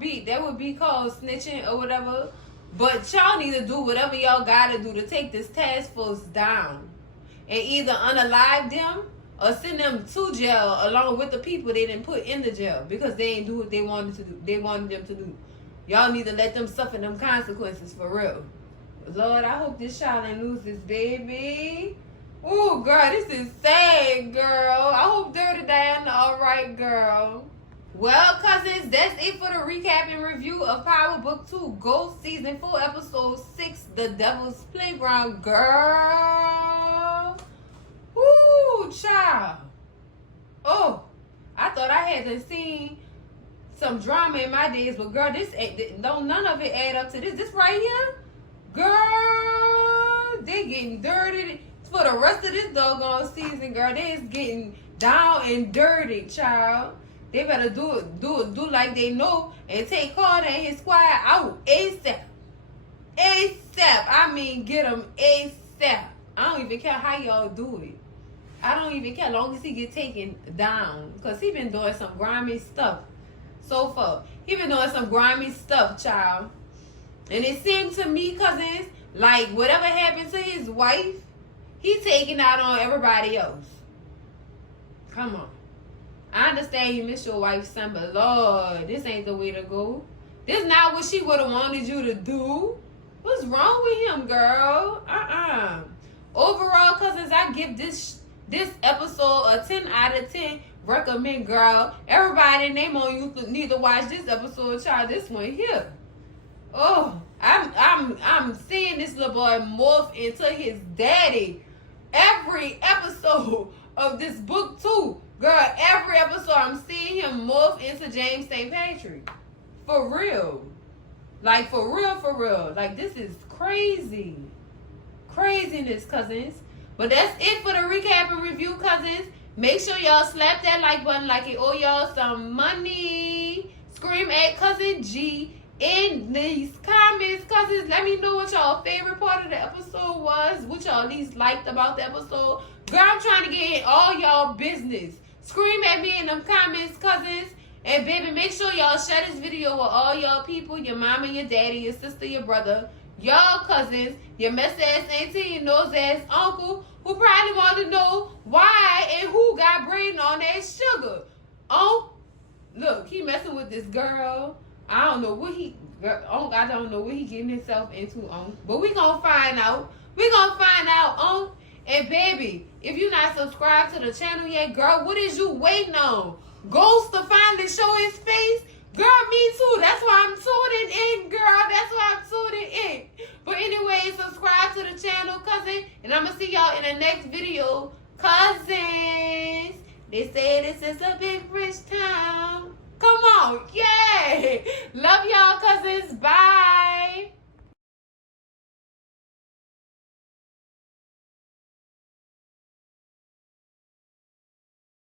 be called snitching or whatever. But y'all need to do whatever y'all gotta do to take this task force down. And either unalive them or send them to jail along with the people they didn't put in the jail because they didn't do what they wanted to do. They wanted them to do. Y'all need to let them suffer them consequences for real. Lord, I hope this child ain't lose this baby. Oh, girl, this is sad, girl. I hope Dirty Diana all right, girl. Well, cousins, that's it for the recap and review of Power Book 2, Ghost Season 4, Episode 6, The Devil's Playground, girl. Ooh, child. Oh, I thought I had seen some drama in my days, but girl, none of it add up to this. This right here, girl, they getting dirty for the rest of this doggone season, girl. They is getting down and dirty, child. They better do like they know and take Carter and his squad out ASAP. I mean, get them ASAP. I don't even care how y'all do it. I don't even care, as long as he get taken down. Because he been doing some grimy stuff. so far. He been doing some grimy stuff, child. And it seemed to me, cousins, like whatever happened to his wife, he taking out on everybody else. Come on. I understand you miss your wife's son, but Lord, this ain't the way to go. This not what she would have wanted you to do. What's wrong with him, girl? Overall, cousins, I give this episode a 10 out of 10. Recommend, girl. Everybody name on you need to watch this episode. Child, this one here. Oh, I'm seeing this little boy morph into his daddy. Every episode of this book too. Girl, every episode I'm seeing him morph into James St. Patrick. For real. Like, for real. Like, this is crazy. Craziness, cousins. But that's it for the recap and review, cousins. Make sure y'all slap that like button like it owe y'all some money. Scream at Cousin G in these comments, cousins. Let me know what y'all favorite part of the episode was. What y'all least liked about the episode. Girl, I'm trying to get in all y'all business. Scream at me in them comments, cousins. And baby, make sure y'all share this video with all y'all people. Your mama, your daddy, your sister, your brother, y'all cousins, your mess ass auntie, your nose ass uncle, who probably want to know why and who got brain on that sugar. Look, he messing with this girl. I don't know what he getting himself into, but we gonna find out. And baby, if you not subscribed to the channel yet, girl, what is you waiting on? Ghost to finally show his face? Girl, me too. That's why I'm tuning in, girl. But anyway, subscribe to the channel, cousin. And I'm going to see y'all in the next video. Cousins, they say this is a big rich town. Come on. Yeah.